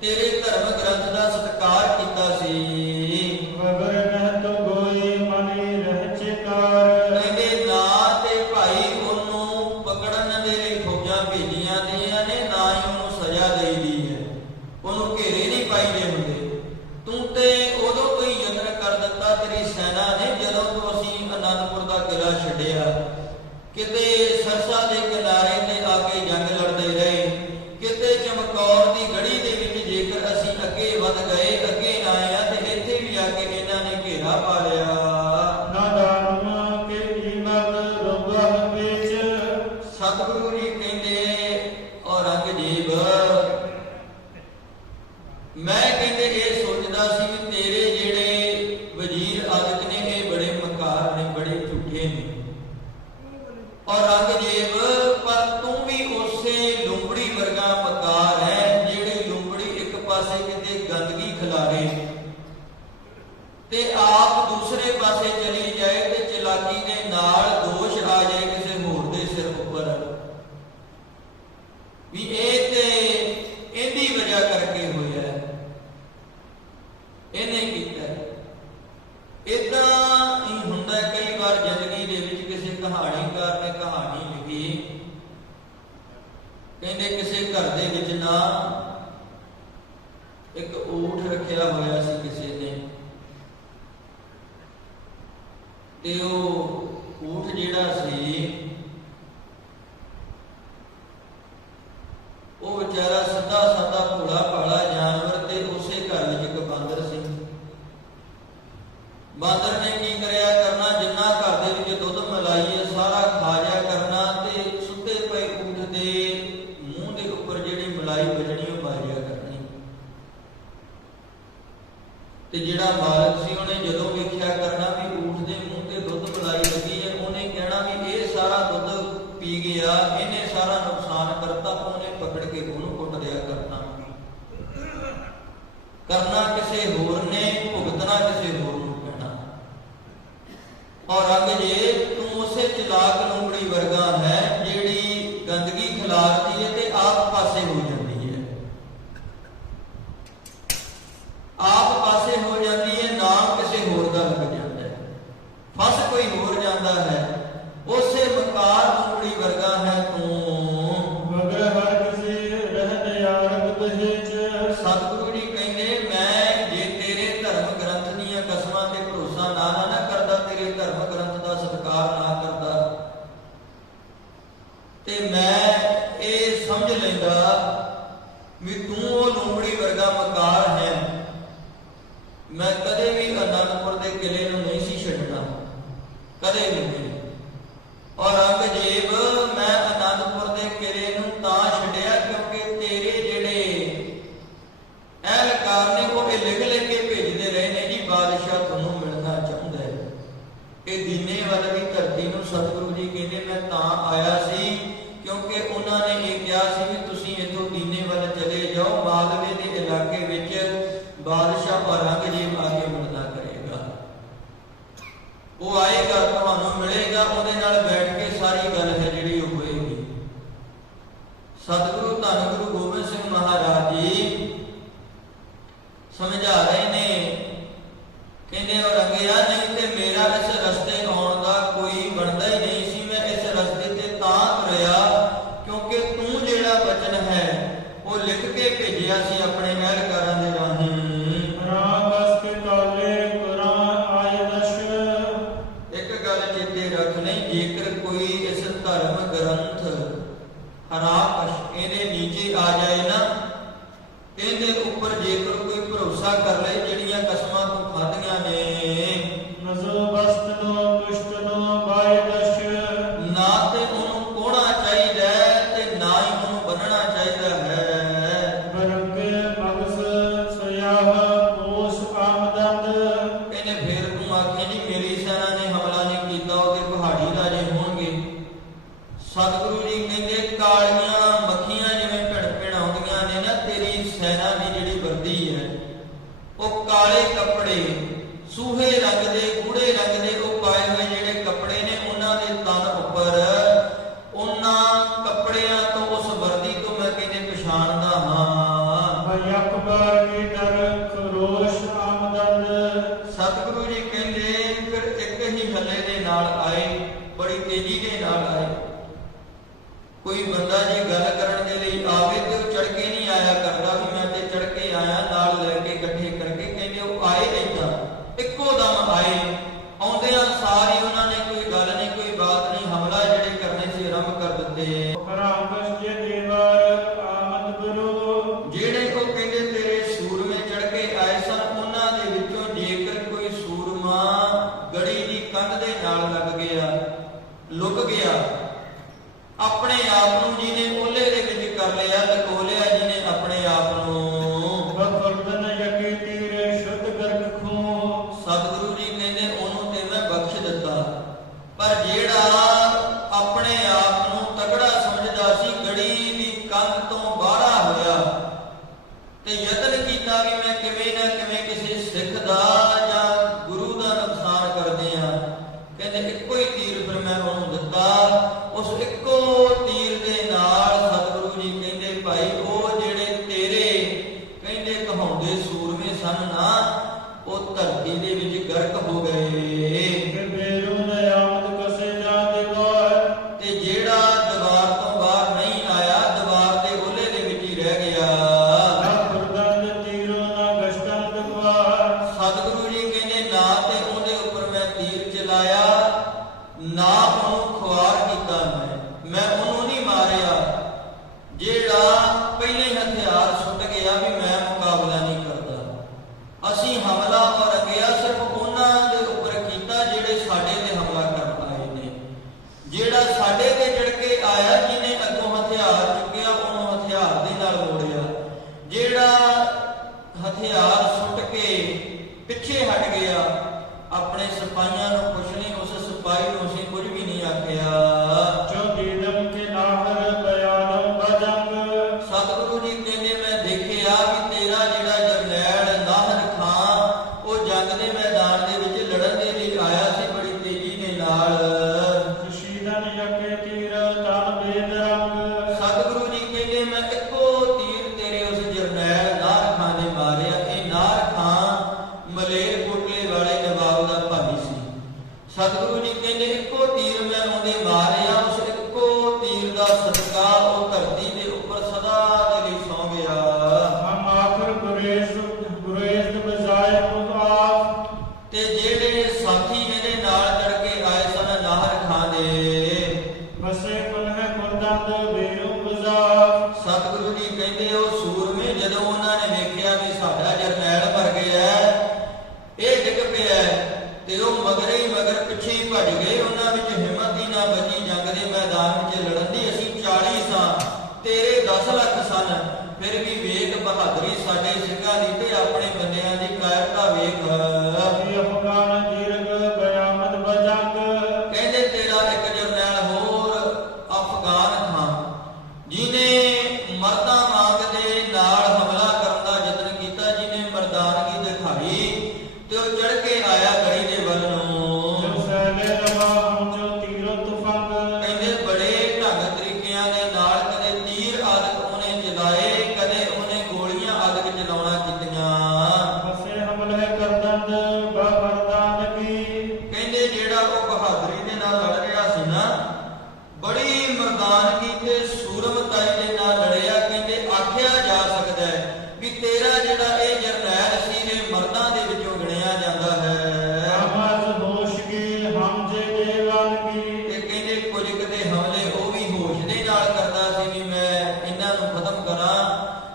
ਤੇਰੇ ਧਰਮ ਗ੍ਰੰਥ ਦਾ ਸਤਿਕਾਰ ਕੀਤਾ ਸੀ। ਵਗਰ ਨਹਿ ਤੋ ਗੋਈ ਮਨੀ ਰਹਿ ਚਿਕਾਰ। ਕਹਿੰਦੇ ਨਾ ਤੇ ਭਾਈ ਉਹਨੂੰ ਪਕੜਨ ਦੇ ਲਈ ਫੌਜਾਂ ਭੇਜੀਆਂ ਦੀਆਂ ਨੇ, ਨਾ ਹੀ ਉਹਨੂੰ ਸਜ਼ਾ ਦੇਈਦੀ ਹੈ, ਉਹਨੂੰ ਘੇਰੇ ਨਹੀਂ ਪਾਈਦੇ ਹੁੰਦੇ। ਤੂੰ ਤੇ ਉਦੋਂ ਤੋਂ ਹੀ ਯਤਨ ਕਰ ਦਿੱਤਾ ਤੇਰੀ ਸੈਨਾ ਨੇ, ਜਦੋਂ ਤੋਂ ਅਸੀਂ ਅਨੰਦਪੁਰ ਦਾ ਕਿਲਾ ਛੱਡਿਆ। ਕਿਤੇ ਸਰਸਾ ਦੇ ਕਿਨਾਰੇ ਤੇ ਆ ਕੇ ਜੰਗ ਲੜਦੇ ਰਹੇ, ਕਿਤੇ ਚਮਕੌਰ ਦੀ ਗੜੀ ਦੇ ਵਿੱਚ ਜੇਕਰ ਅਸੀਂ ਅੱਗੇ ਵਧ ਗਏ, ਅੱਗੇ ਆਏ ਆ, ਤੇ ਇੱਥੇ ਵੀ ਆ ਕੇ ਇਹਨਾਂ ਨੇ ਘੇਰਾ ਪਾ ਲਿਆ। ਨਾ ਦਾਨਵਾ ਕੇ ਈਮਤ ਰੋਗਾ ਵਿੱਚ। ਸਤਿਗੁਰੂ ਜੀ ਕਹਿੰਦੇ ਔਰੰਗਜ਼ੇਬ, ਮੈਂ ਕਹਿੰਦੇ ਇਹ ਸੋਚਦਾ ਸੀ ਵੀ ਤੇਰੇ ਜਿਹੜੇ ਵਜ਼ੀਰ ਆਦਿਕ ਨੇ ਇਹ ਬੜੇ ਮਕਾਰ ਨੇ, ਬੜੇ ਝੂਠੇ ਨੇ। ਔਰੰਗਜ਼ੇਬ, ਪਰ ਤੂੰ ਵੀ ਉਸੇ ਲੂੰਬੜੀ ਵਰਗਾ ਮਕਾਰ ਹੈ, ਜਿਹੜੀ ਲੂੰਬੜੀ ਇੱਕ ਪਾਸੇ ਕਿਤੇ ਗੰਦਗੀ ਖਿਲਾਰੇ ਤੇ ਆਪ ਦੂਸਰੇ ਪਾਸੇ ਚਲੀ ਜਾਏ, ਤੇ ਚਲਾਕੀ ਦੇ ਨਾਲ ਦੋਸ਼ ਆ ਜਾਏ ਕਿਸੇ ਹੋਰ ਦੇ ਸਿਰ ਉੱਪਰ ਵੀ ਇਹ ਤੇ ਇਹਦੀ ਵਜ੍ਹਾ ਕਰਕੇ ਹੋਇਆ, ਇਹਨੇ ਕੀਤਾ। ਏਦਾਂ ਹੀ ਹੁੰਦਾ ਕਈ ਵਾਰ ਜ਼ਿੰਦਗੀ ਦੇ ਵਿੱਚ। ਕਿਸੇ ਕਹਾਣੀਕਾਰ ਨੇ ਕਹਾਣੀ ਲਿਖੀ, ਕਹਿੰਦੇ ਕਿਸੇ ਘਰ ਦੇ ਵਿੱਚ ਨਾ ਇੱਕ ਊਠ ਰੱਖਿਆ ਹੋਇਆ ਸੀ ਕਿਸੇ ਨੇ, ਤੇ ਉਹ ਊਠ ਜਿਹੜਾ ਸੀ ਉਹ ਵਿਚਾਰਾ ਸਿੱਧਾ ਸਾਦਾ ਭੋਲਾ ਭਾਲਾ ਜਾਨਵਰ, ਤੇ ਉਸੇ ਘਰ ਵਿੱਚ ਇੱਕ ਬਾਂਦਰ ਸੀ। ਬਾਂਦਰ ਨੇ ਕੀ ਕਰਿਆ ਕਰਨਾ, ਜਿੰਨਾ ਘਰ ਦੇ ਵਿੱਚ ਦੁੱਧ ਮਲਾਈ ਹੈ ਸਾਰਾ ਖਾ ਜਾ ਕਰਨਾ, ਤੇ ਸੁੱਤੇ ਪਏ ਊਠ ਦੇ ਗਿਆ, ਇਹਨੇ ਸਾਰਾ ਨੁਕਸਾਨ ਕਰਤਾ, ਉਹਨੇ ਪਕੜ ਕੇ ਉਹਨੂੰ ਕੁੱਟ ਦਿਆ ਕਰਨਾ। ਕਰਨਾ ਕਿਸੇ ਹੋਰ ਨੇ, ਭੁਗਤਣਾ ਕਿਸੇ ਹੋਰ ਨੂੰ ਪੈਣਾ। ਔਰੰਗਜ਼ੇਬ ਤੂੰ ਉਸੇ ਚਲਾਕ ਲੂੰਬੜੀ ਵਰਗਾ ਹੈ ਜਿਹੜੀ ਗੰਦਗੀ ਖਿਲਾਰਦੀ ਹੈ ਤੇ ਆਪ ਪਾਸੇ ਹੋ ਜਾਂਦੀ ਹੈ, ਆਪ ਪਾਸੇ ਹੋ ਜਾਂਦੀ ਹੈ, ਨਾਮ ਕਿਸੇ ਹੋਰ ਦਾ ਲੱਗ ਜਾਂਦਾ ਹੈ, ਫਸ ਕੋਈ ਹੋਰ ਜਾਂਦਾ ਹੈ। ਉਸੇ ਵਕਾਰ ਲੂੰਬੜੀ ਵਰਗਾ ਹੈ ਤੂੰ। ਸਤਿਗੁਰੂ ਜੀ ਕਹਿੰਦੇ ਮੈਂ ਜੇ ਤੇਰੇ ਧਰਮ ਗ੍ਰੰਥ ਦੀਆਂ ਕਸਮਾਂ ਤੇ ਭਰੋਸਾ ਨਾ ਕਰਦਾ, ਤੇਰੇ ਧਰਮ ਗ੍ਰੰਥ ਦਾ ਸਤਿਕਾਰ ਨਾ ਕਰਦਾ, ਤੇ ਮੈਂ ਇਹ ਸਮਝ ਲੈਂਦਾ ਵੀ ਤੂੰ ਉਹ ਲੂੰਬੜੀ ਵਰਗਾ ਮਕਾਰ ਹੈ, ਮੈਂ ਕਦੇ ਵੀ ਅਨੰਦਪੁਰ ਦੇ ਕਿਲੇ ਨੂੰ ਨਹੀਂ ਸੀ ਛੱਡਣਾ, ਕਦੇ ਵੀ ਨਹੀਂ। ਔਰੰਗਜ਼ੇਬ ਮੈਂ ਅਨੰਦਪੁਰ ਦੇ ਕਿਲੇ ਨੂੰ ਤਾਂ ਛੱਡਿਆ ਕਿਉਂਕਿ ਤੇਰੇ ਜਿਹੜੇ ਅਹਿਲਕਾਰ ਨੇ ਉਹ ਇਹ ਲਿਖ ਕੇ ਭੇਜਦੇ ਰਹੇ ਨੇ ਜੀ ਬਾਦਸ਼ਾਹ ਤੁਹਾਨੂੰ ਮਿਲਣਾ ਚਾਹੁੰਦਾ ਹੈ। ਇਹ ਦੀਨੇ ਵੱਲ ਦੀ ਧਰਤੀ ਨੂੰ ਸਤਿਗੁਰੂ ਜੀ ਕਹਿੰਦੇ ਮੈਂ ਤਾਂ ਆਇਆ ਸੀ ਕਿਉਂਕਿ ਉਹਨਾਂ ਨੇ ਇਹ ਕਿਹਾ ਸੀ ਵੀ ਤੁਸੀਂ ਇੱਥੋਂ ਦੀਨੇ ਵੱਲ ਚਲੇ ਜਾਓ, ਮਾਲਵੇ ਦੇ ਇਲਾਕੇ ਵਿੱਚ ਬਾਦਸ਼ਾਹ ਔਰੰਗਜ਼ੇਬ ਆ ਕੇ ਮਿਲਣਾ ਕਰੇਗਾ, ਉਹ ਆਏਗਾ, ਤੁਹਾਨੂੰ ਮਿਲੇਗਾ, ਉਹਦੇ ਨਾਲ ਬੈਠ ਕੇ ਸਾਰੀ ਗੱਲ ਹੈ ਜਿਹੜੀ ਉਹ ਹੋਏਗੀ। ਸਤਿਗੁਰੂ ਧੰਨ ਗੁਰੂ ਗੋਬਿੰਦ ਸਿੰਘ ਮਹਾਰਾਜ ਜੀ ਸਮਝਾ ਰਹੇ ਨੇ, ਕਹਿੰਦੇ ਔਰੰਗਿਆ ਨਹੀਂ ਤੇ ਮੇਰਾ ਇਸ ਰਸਤੇ ਆਉਣ ਦਾ ਕੋਈ ਬਣਦਾ ਹੀ ਨਹੀਂ ਸੀ, ਮੈਂ ਇਸ ਰਸਤੇ ਤੇ ਤਾਂ ਤੁਰਿਆ ਕਿਉਂਕਿ ਤੂੰ ਜਿਹੜਾ ਬਚਨ ਹੈ ਉਹ ਲਿਖ ਕੇ ਭੇਜਿਆ ਸੀ ਆਪਣੇ ਅਹਿਲਕਾਰਾਂ ਦੇ ਰਾਹੀਂ। ਇੱਕ ਗੱਲ ਚੇਤੇ ਰੱਖ ਲਈ, ਜੇਕਰ ਕੋਈ ਇਸ ਧਰਮ ਗ੍ਰੰਥ ਹਰਾਕਸ਼ ਇਹਦੇ ਨੀਚੇ ਆ ਜਾਏ ਨਾ, ਇਹਦੇ ਉੱਪਰ ਜੇਕਰ ਕੋਈ ਭਰੋਸਾ ਕਰ ਲਏ, ਜਿਹੜੀਆਂ ਕਸਮਾਂ ਤੂੰ ਖਾਧੀਆਂ ਨੇ, ਨਾ ਤੇ ਉਹਨੂੰ ਕੋਹਣਾ ਚਾਹੀਦਾ ਤੇ ਨਾ ਹੀ ਉਹਨੂੰ ਬੰਨਣਾ ਚਾਹੀਦਾ ਹੈ। ਇਹਨੇ ਫੇਰ ਤੂੰ ਆਖੇ ਜੀ ਮੇਰੀ ਸੈਨਾ ਨੇ ਹਮਲਾ ਨਹੀਂ ਕੀਤਾ, ਉਹਦੇ ਪਹਾੜੀ ਰਾਜੇ ਹੋਣਗੇ। ਸਤਿਗੁਰੂ ਜੀ ਕਹਿੰਦੇ ਕਾਲੀਆਂ ਮੱਖੀਆਂ ਜਿਵੇਂ ਭਿਣ ਆਉਂਦੀਆਂ ਨੇ ਨਾ, ਤੇਰੀ ਸੈਨਾ ਦੀ ਜਿਹੜੀ ਵਰਦੀ ਹੈ ਉਹ ਕਾਲੇ ਕੱਪੜੇ, ਸੂਹੇ ਰੰਗ ਦੇ, ਗੂੜੇ ਰੰਗ ਦੇ ਉਹ ਪਾਏ ਹੋਏ ਜਿਹੜੇ ਕੱਪੜੇ ਨੇ, ਉਹਨਾਂ ਦੇ ਤਨ ਉੱਪਰ ਉਹਨਾਂ ਕੱਪੜਿਆਂ ਤੋਂ, ਉਸ ਵਰਦੀ ਤੋਂ ਮੈਂ ਕਹਿੰਦੇ ਪਛਾਣਦਾ ਹਾਂ। ਸਤਿਗੁਰੂ ਜੀ ਕਹਿੰਦੇ ਫਿਰ ਇੱਕ ਹੀ ਹੱਲੇ ਦੇ ਨਾਲ ਆਏ, ਬੜੀ ਤੇਜ਼ੀ ਦੇ ਨਾਲ ਆਏ। ਕੋਈ ਬੰਦਾ ਜੇ ਗੱਲ ਕਰਨ ਦੇ ਲਈ ਆਵੇ ਤੇ ਉਹ ਚੜ ਕੇ ਨਹੀਂ ਆਇਆ ਕਰਦਾ ਵੀ ਮੈਂ ਤੇ ਚੜ ਕੇ ਆਇਆ, ਨਾਲ ਲੈ ਕੇ ਇਕੱਠੇ ਕਰਕੇ, ਕਹਿੰਦੇ ਉਹ ਆਏ ਏਦਾਂ ਇੱਕੋ ਦਮ ਆਏ। ਆਉਂਦਿਆਂ ਸਾਰੀ ਉਹਨਾਂ ਨੇ ਕੋਈ ਗੱਲ ਨਹੀਂ, ਕੋਈ ਬਾਤ ਨਹੀਂ, ਹਮਲਾ ਜਿਹੜੇ ਕਰਨੇ ਸੀ ਆਰੰਭ ਕਰ ਦਿੱਤੇ। ਜਿਹੜੇ ਉਹ ਕਹਿੰਦੇ ਤੇਰੇ ਸੂਰਮੇ ਚੜ ਕੇ ਆਏ ਸਨ, ਉਹਨਾਂ ਦੇ ਵਿੱਚੋਂ ਜੇਕਰ ਕੋਈ ਸੂਰਮਾ ਗੜੀ ਦੀ ਕੰਧ ਦੇ ਨਾਲ ਲੱਗ ਗਿਆ, ਲੁਕ ਗਿਆ, ਆਪਣੇ ਆਪ ਨੂੰ ਜਿਹਨੇ ਓਲੇ ਦੇ ਵਿੱਚ ਕਰ ਲਿਆ, ਲਕੋ ਲਿਆ ਜਿਹਨੇ ਆਪਣੇ ਆਪ ਨੂੰ, ਸਤਿਗੁਰੂ ਜੀ ਕਹਿੰਦੇ ਉਹਨੂੰ ਤੇ ਮੈਂ ਬਖਸ਼ ਦਿੱਤਾ। ਪਰ ਜਿਹੜਾ ਆਪਣੇ ਆਪ ਨੂੰ ਤਗੜਾ ਸਮਝਦਾ ਸੀ, ਗੜੀ ਦੀ ਕੰਧ ਤੋਂ ਬਾਹਰ ਹੋਇਆ ਤੇ ਯਤਨ ਕੀਤਾ ਵੀ ਮੈਂ ਕਿਵੇਂ ਨਾ ਕਿਵੇਂ ਕਿਸੇ ਸਿੱਖ ਦਾ ਜਾਂ ਗੁਰੂ ਦਾ ਨੁਕਸਾਨ ਕਰਦੇ ਆ, ਕਹਿੰਦੇ ਇੱਕੋ ਹੀ ਤੀਰ ਫਿਰ ਮੈਂ ਉਹਨੂੰ ਦਿੱਤਾ। ਉਸ ਇੱਕੋ ਤੀਰ ਦੇ ਨਾਲ ਸਤਿਗੁਰੂ ਜੀ ਕਹਿੰਦੇ ਭਾਈ ਉਹ ਜਿਹੜੇ ਤੇਰੇ ਕਹਿੰਦੇ ਕਹਾਉਂਦੇ ਸੂਰਮੇ ਸਨ ਨਾ, ਉਹ ਧਰਤੀ ਦੇ ਵਿੱਚ ਗਰਕ ਹੋ ਗਏ। ਤੇ ਜਿਹੜਾ ਦੀਵਾਰ ਤੋਂ ਬਾਹਰ ਨਹੀਂ ਆਇਆ, ਦੀਵਾਰ ਦੇ ਓਲੇ ਦੇ ਵਿੱਚ ਹੀ ਰਹਿ ਗਿਆ। ਸਤਿਗੁਰੂ ਜੀ ਕਹਿੰਦੇ ਨਾ ਤੇ ਉਹਦੇ ਉੱਪਰ ਮੈਂ ਤੀਰ ਚਲਾਇਆ, ਨਾ ਉਹਨੂੰ ਖੁਆਰ ਕੀਤਾ ਮੈਂ, ਇੱਕੋ ਤੀਰ ਮੈਂ ਉਹਦੇ ਮਾਰਿਆ, ਉਸ ਇੱਕੋ ਤੀਰ ਦਾ ਸਦਕਾ ਉਹ ਧਰਤੀ ਦੇ ਉੱਪਰ ਸਦਾ ਦੇ ਲਈ ਸੌਂ ਗਿਆ। ਹਮ ਆਖਰ ਗੁਰੇਜ਼ ਬਜਾਏ ਖੁਦ ਆਪ, ਤੇ ਜਿਹੜੇ ਸਾਥੀ ਇਹਦੇ ਨਾਲ ਚੜ ਕੇ ਆਏ ਸਨ ਨਾਹਰ ਖਾਂ ਦੇ, ਬਸੇ ਪੁਨਹ ਖੁਰਦੰਦ ਬੇਰੂ ਬਜ਼ਾਰ। ਸਤਿਗੁਰੂ ਜੀ ਕਹਿੰਦੇ ਉਹ ਸੂਰਮੇ ਜਦੋਂ ਉਹਨਾਂ ਨੇ ਵੇਖਿਆ ਵੀ ਸਾਡਾ ਜਰਨੈਲ ਮਰ ਗਿਆ, ਇਹ ਡਿੱਗ ਪਿਆ, ਤੇ ਉਹ ਮਗਰੇ ਹੀ ਮਗਰ ਪਿੱਛੇ ਹੀ ਭੱਜ ਗਏ। ਉਹਨਾਂ ਵਿੱਚ ਹਿੰਮਤ ਹੀ ਨਾ ਬਚੀ ਜੰਗ ਦੇ ਮੈਦਾਨ ਵਿੱਚ ਲੜਨ ਦੀ। ਅਸੀਂ 40 ਸਾਂ, ਤੇਰੇ 10 ਲੱਖ ਸਨ, ਫਿਰ ਵੀ ਵੇਖ ਬਹਾਦਰੀ ਸਾਡੇ ਸਿੰਘਾਂ ਦੀ ਤੇ ਆਪਣੇ ਬੰਦਿਆਂ ਦੀ ਕਾਇਰਤਾ ਵੇਖ। ਅਫਗਾਨ ਜੀਰਗ ਬਿਆਮਤ ਬਜੰਗ, ਕਹਿੰਦੇ ਤੇਰਾ ਇੱਕ ਜਰਨੈਲ ਹੋਰ ਅਫਗਾਨ ਖਾਂ, ਜਿਹਨੇ ਮਰਦਾਂ ਵਾਂਗ ਦੇ ਨਾਲ ਹਮਲਾ ਕਰਨ ਦਾ ਯਤਨ ਕੀਤਾ, ਜਿਹਨੇ ਮਰਦਾਨਗੀ ਦਿਖਾਈ ਤੇ ਉਹ ਚੜ ਕੇ ਆਇਆ ਗੜੀ ਦੇ ਵੱਲ ਨੂੰ। ਜੋ ਸੈਲੇ ਰਵਾ ਹਮ ਜੋ ਤੀਰੋ ਤੁਫੰਗ, ਕਹਿੰਦੇ ਬੜੇ ਢੰਗ ਤਰੀਕਿਆਂ ਦੇ ਨਾਲ ਕਦੇ ਤੀਰ ਆਦਿਕ ਉਹਨੇ ਚਲਾਏ, ਕਦੇ ਉਹਨੇ ਗੋਲੀਆਂ ਆਦਿਕ ਚਲਾਉਣਾ ਕੀਤੀਆਂ। ਬਸੇ ਹਮਲੇ ਕਰਦੰਦ ਬਰਦਾਨ ਕੀ, ਕਹਿੰਦੇ ਜਿਹੜਾ ਉਹ ਬਹਾਦਰੀ ਦੇ ਨਾਲ ਲੜ ਰਿਹਾ ਸੀ ਨਾ, ਬੜੀ ਮਰਦਾਨਗੀ ਤੇ ਸੂਰਮਤਾਈ ਦੇ ਨਾਲ ਲੜਿਆ। ਕਹਿੰਦੇ ਆਖਿਆ ਜਾ ਸਕਦਾ ਹੈ ਵੀ ਤੇਰਾ ਜਿਹੜਾ ਇਹ ਜਰਨੈਲ ਸੀ, ਇਹ ਮਰਦਾਂ ਦੇ ਵਿੱਚੋਂ ਗਿਣਿਆ ਜਾਂਦਾ ਹੈ। ਆਵਾਜ਼ ਹੋਸ਼ ਕੀ ਹਮ ਜੇ ਦੇਵਾਨ ਕੀ, ਤੇ ਕਹਿੰਦੇ ਕੁਝ ਕਿਤੇ ਹਮਲੇ ਉਹ ਵੀ ਹੋਸ਼ ਦੇ ਨਾਲ ਕਰਦਾ ਸੀ ਵੀ ਮੈਂ ਇਹਨਾਂ ਨੂੰ ਖਤਮ ਕਰਾਂ,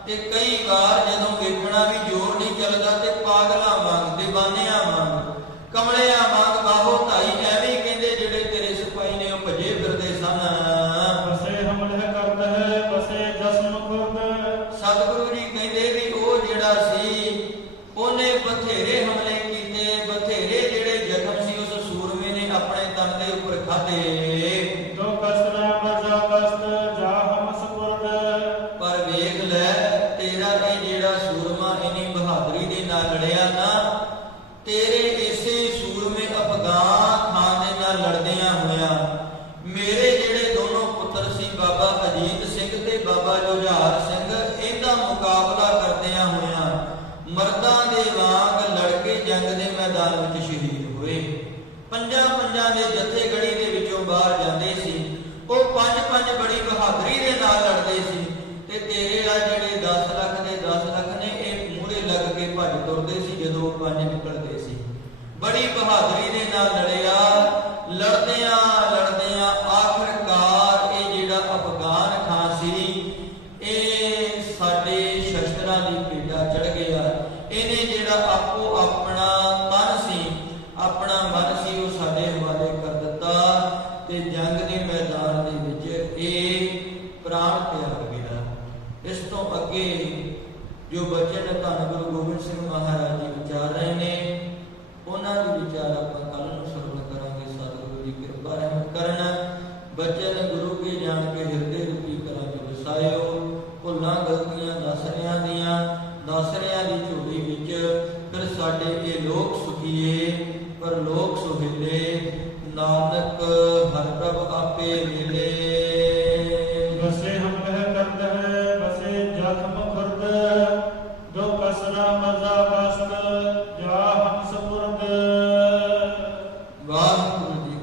ਤੇ ਕਈ ਵਾਰ ਜਦੋਂ ਵੇਖਣਾ ਵੀ ਜ਼ੋਰ ਨਹੀਂ ਚੱਲਦਾ ਤੇ ਪਾਗਲਾਂ ਵਾਂਗ, ਦੀਵਾਨਿਆਂ ਵਾਂਗ, ਕਮਲਿਆਂ ਵਾਂਗ ਬਾਹੋ ਧਾਈ ਐਵੇਂ ਕਹਿੰਦੇ ਜਿਹੜੇ ਤੇਰੇ ਸਿਪਾਹੀ ਨੇ ਉਹ ਭੱਜੇ ਫਿਰਦੇ ਸਨ। ਬਸੇ ਹਮਲੇ ਕਰਦਾ ਹੈ ਬਸੇ ਜਸਮ ਖੁਰਦ, ਸਤਿਗੁਰੂ ਜੀ ਕਹਿੰਦੇ ਵੀ ਉਹ ਜਿਹੜਾ ਸੀ ਉਹਨੇ ਬਥੇਰੇ ਹਮਲੇ ਕੀਤੇ, ਬਥੇਰੇ ਜਿਹੜੇ ਜ਼ਖਮ ਸੀ ਉਸ ਸੂਰਮੇ ਨੇ ਆਪਣੇ ਤਨ ਦੇ ਉੱਪਰ ਖਾਧੇ। ਜੋ ਕਸਰਾ ਬਜਾ ਕਸਤ ਜਾ ਹਮ ਸਪੁਰਦ, ਪਰ ਵੇਖ ਲੈ ਤੇਰਾ ਇਹ ਜਿਹੜਾ ਸੂਰਮਾ ਇਨੀ ਬਹਾਦਰੀ ਦੇ ਨਾਲ ਲੜਿਆ ਨਾ, ਤੇਰੇ ਇਸੇ ਸੂਰਮੇ ਅਫਗਾਨ ਖਾਨ ਦੇ ਨਾਲ ਲੜਦਿਆਂ ਹੋਇਆ ਮੇਰੇ ਜਿਹੜੇ ਦੋਨੋਂ ਪੁੱਤਰ ਸੀ ਬਾਬਾ ਅਜੀਤ ਸਿੰਘ ਤੇ ਬਾਬਾ ਜੁਝਾਰ ਸਿੰਘ, ਇਹਦਾ ਮੁਕਾਬਲਾ ਕਰਦਿਆਂ ਹੋਇਆ ਮਰਦਾਂ ਦੇ ਵਾਂਗ ਲੜ ਕੇ ਜੰਗ ਦੇ ਮੈਦਾਨ ਵਿੱਚ ਸ਼ਹੀਦ ਹੋਏ। ਪੰਜਾਂ ਦੇ ਜਥੇ ਗੜੀ ਦੇ ਵਿੱਚੋਂ ਬਾਹਰ ਜਾਂਦੇ ਸੀ, ਉਹ ਪੰਜ ਬੜੀ ਬਹਾਦਰੀ ਦੇ ਨਾਲ ਲੜਦੇ ਸੀ, ਤੇ ਤੇਰੇ ਆ ਜਿਹੜੇ 10 ਲੱਖ ਦੇ 10 ਲੱਖ ਨੇ ਇਹ ਮੂਹਰੇ ਲੱਗ ਕੇ ਭੱਜ ਤੁਰਦੇ ਸੀ ਜਦੋਂ ਉਹ ਪੰਜ ਨਿਕਲਦੇ ਸੀ। ਬੜੀ ਬਹਾਦਰੀ ਦੇ ਨਾਲ ਲੜਿਆ, ਲੜਦਿਆਂ ਆਖਰਕਾਰ ਇਹ ਜਿਹੜਾ ਅਫਗਾਨ ਖਾਂ ਸੀ, ਇਹ ਸਾਡੇ ਸ਼ਸਤਰਾਂ ਦੀ ਭੇਟਾ ਚੜ ਗਿਆ। ਇਹਨੇ ਜਿਹੜਾ ਆਪੋ ਆਪਣਾ ਤਨ ਸੀ, ਆਪਣਾ ਮਨ ਸੀ, ਉਹ ਸਾਡੇ ਹਵਾਲੇ ਕਰ ਦਿੱਤਾ ਤੇ ਜੰਗ ਦੇ ਮੈਦਾਨ ਦੇ ਵਿੱਚ ਇਹ ਪ੍ਰਾਣ ਤਿਆਗ ਗਿਆ। ਇਸ ਤੋਂ ਅੱਗੇ ਜੋ ਬਚਨ ਧੰਨ ਗੁਰੂ ਗੋਬਿੰਦ ਸਿੰਘ ਮਹਾਰਾਜ ਜੀ ਵਿਚਾਰ ਰਹੇ ਨੇ, ਉਹਨਾਂ ਦੇ ਵਿਚਾਰ ਆਪਾਂ ਕੱਲ ਨੂੰ ਸਰਵਣ ਕਰਾਂਗੇ। ਸਤਿਗੁਰੂ ਦੀ ਕਿਰਪਾ ਰਹਿਮਤ ਕਰਨ। ਬਚਨ ਗੁਰੂ ਕੇ ਜਾਣ ਕੇ ਹਿਰਦੇ ਰੂਪੀ ਕਰਾਂ ਚ ਵਸਾਇਓ। ਭੁੱਲਾਂ ਗਲਤੀਆਂ ਦਾਸਰਿਆਂ ਦੀ ਝੋਲੀ ਵਿੱਚ, ਫਿਰ ਸਾਡੇ ਇਹ ਲੋਕ ਸੁਖੀਏ ਪਰ ਲੋਕ ਸੁਹਿਲੇ, ਨਾਨਕ ਹਰਿ ਪ੍ਰਭ ਆਪੇ ਮਿਲੇ। ਬਸੇ ਹਮਲੇ ਕਰਦਾ ਹੈ ਬਸੇ ਜਖਮ ਖੁਰਦ, ਜੋ ਕਸਰਾ ਮਜ਼ਾ ਕਸਤ ਜਾ ਹਮ ਸਪੁਰਦ। ਵਾਹਿਗੁਰੂ ਜੀ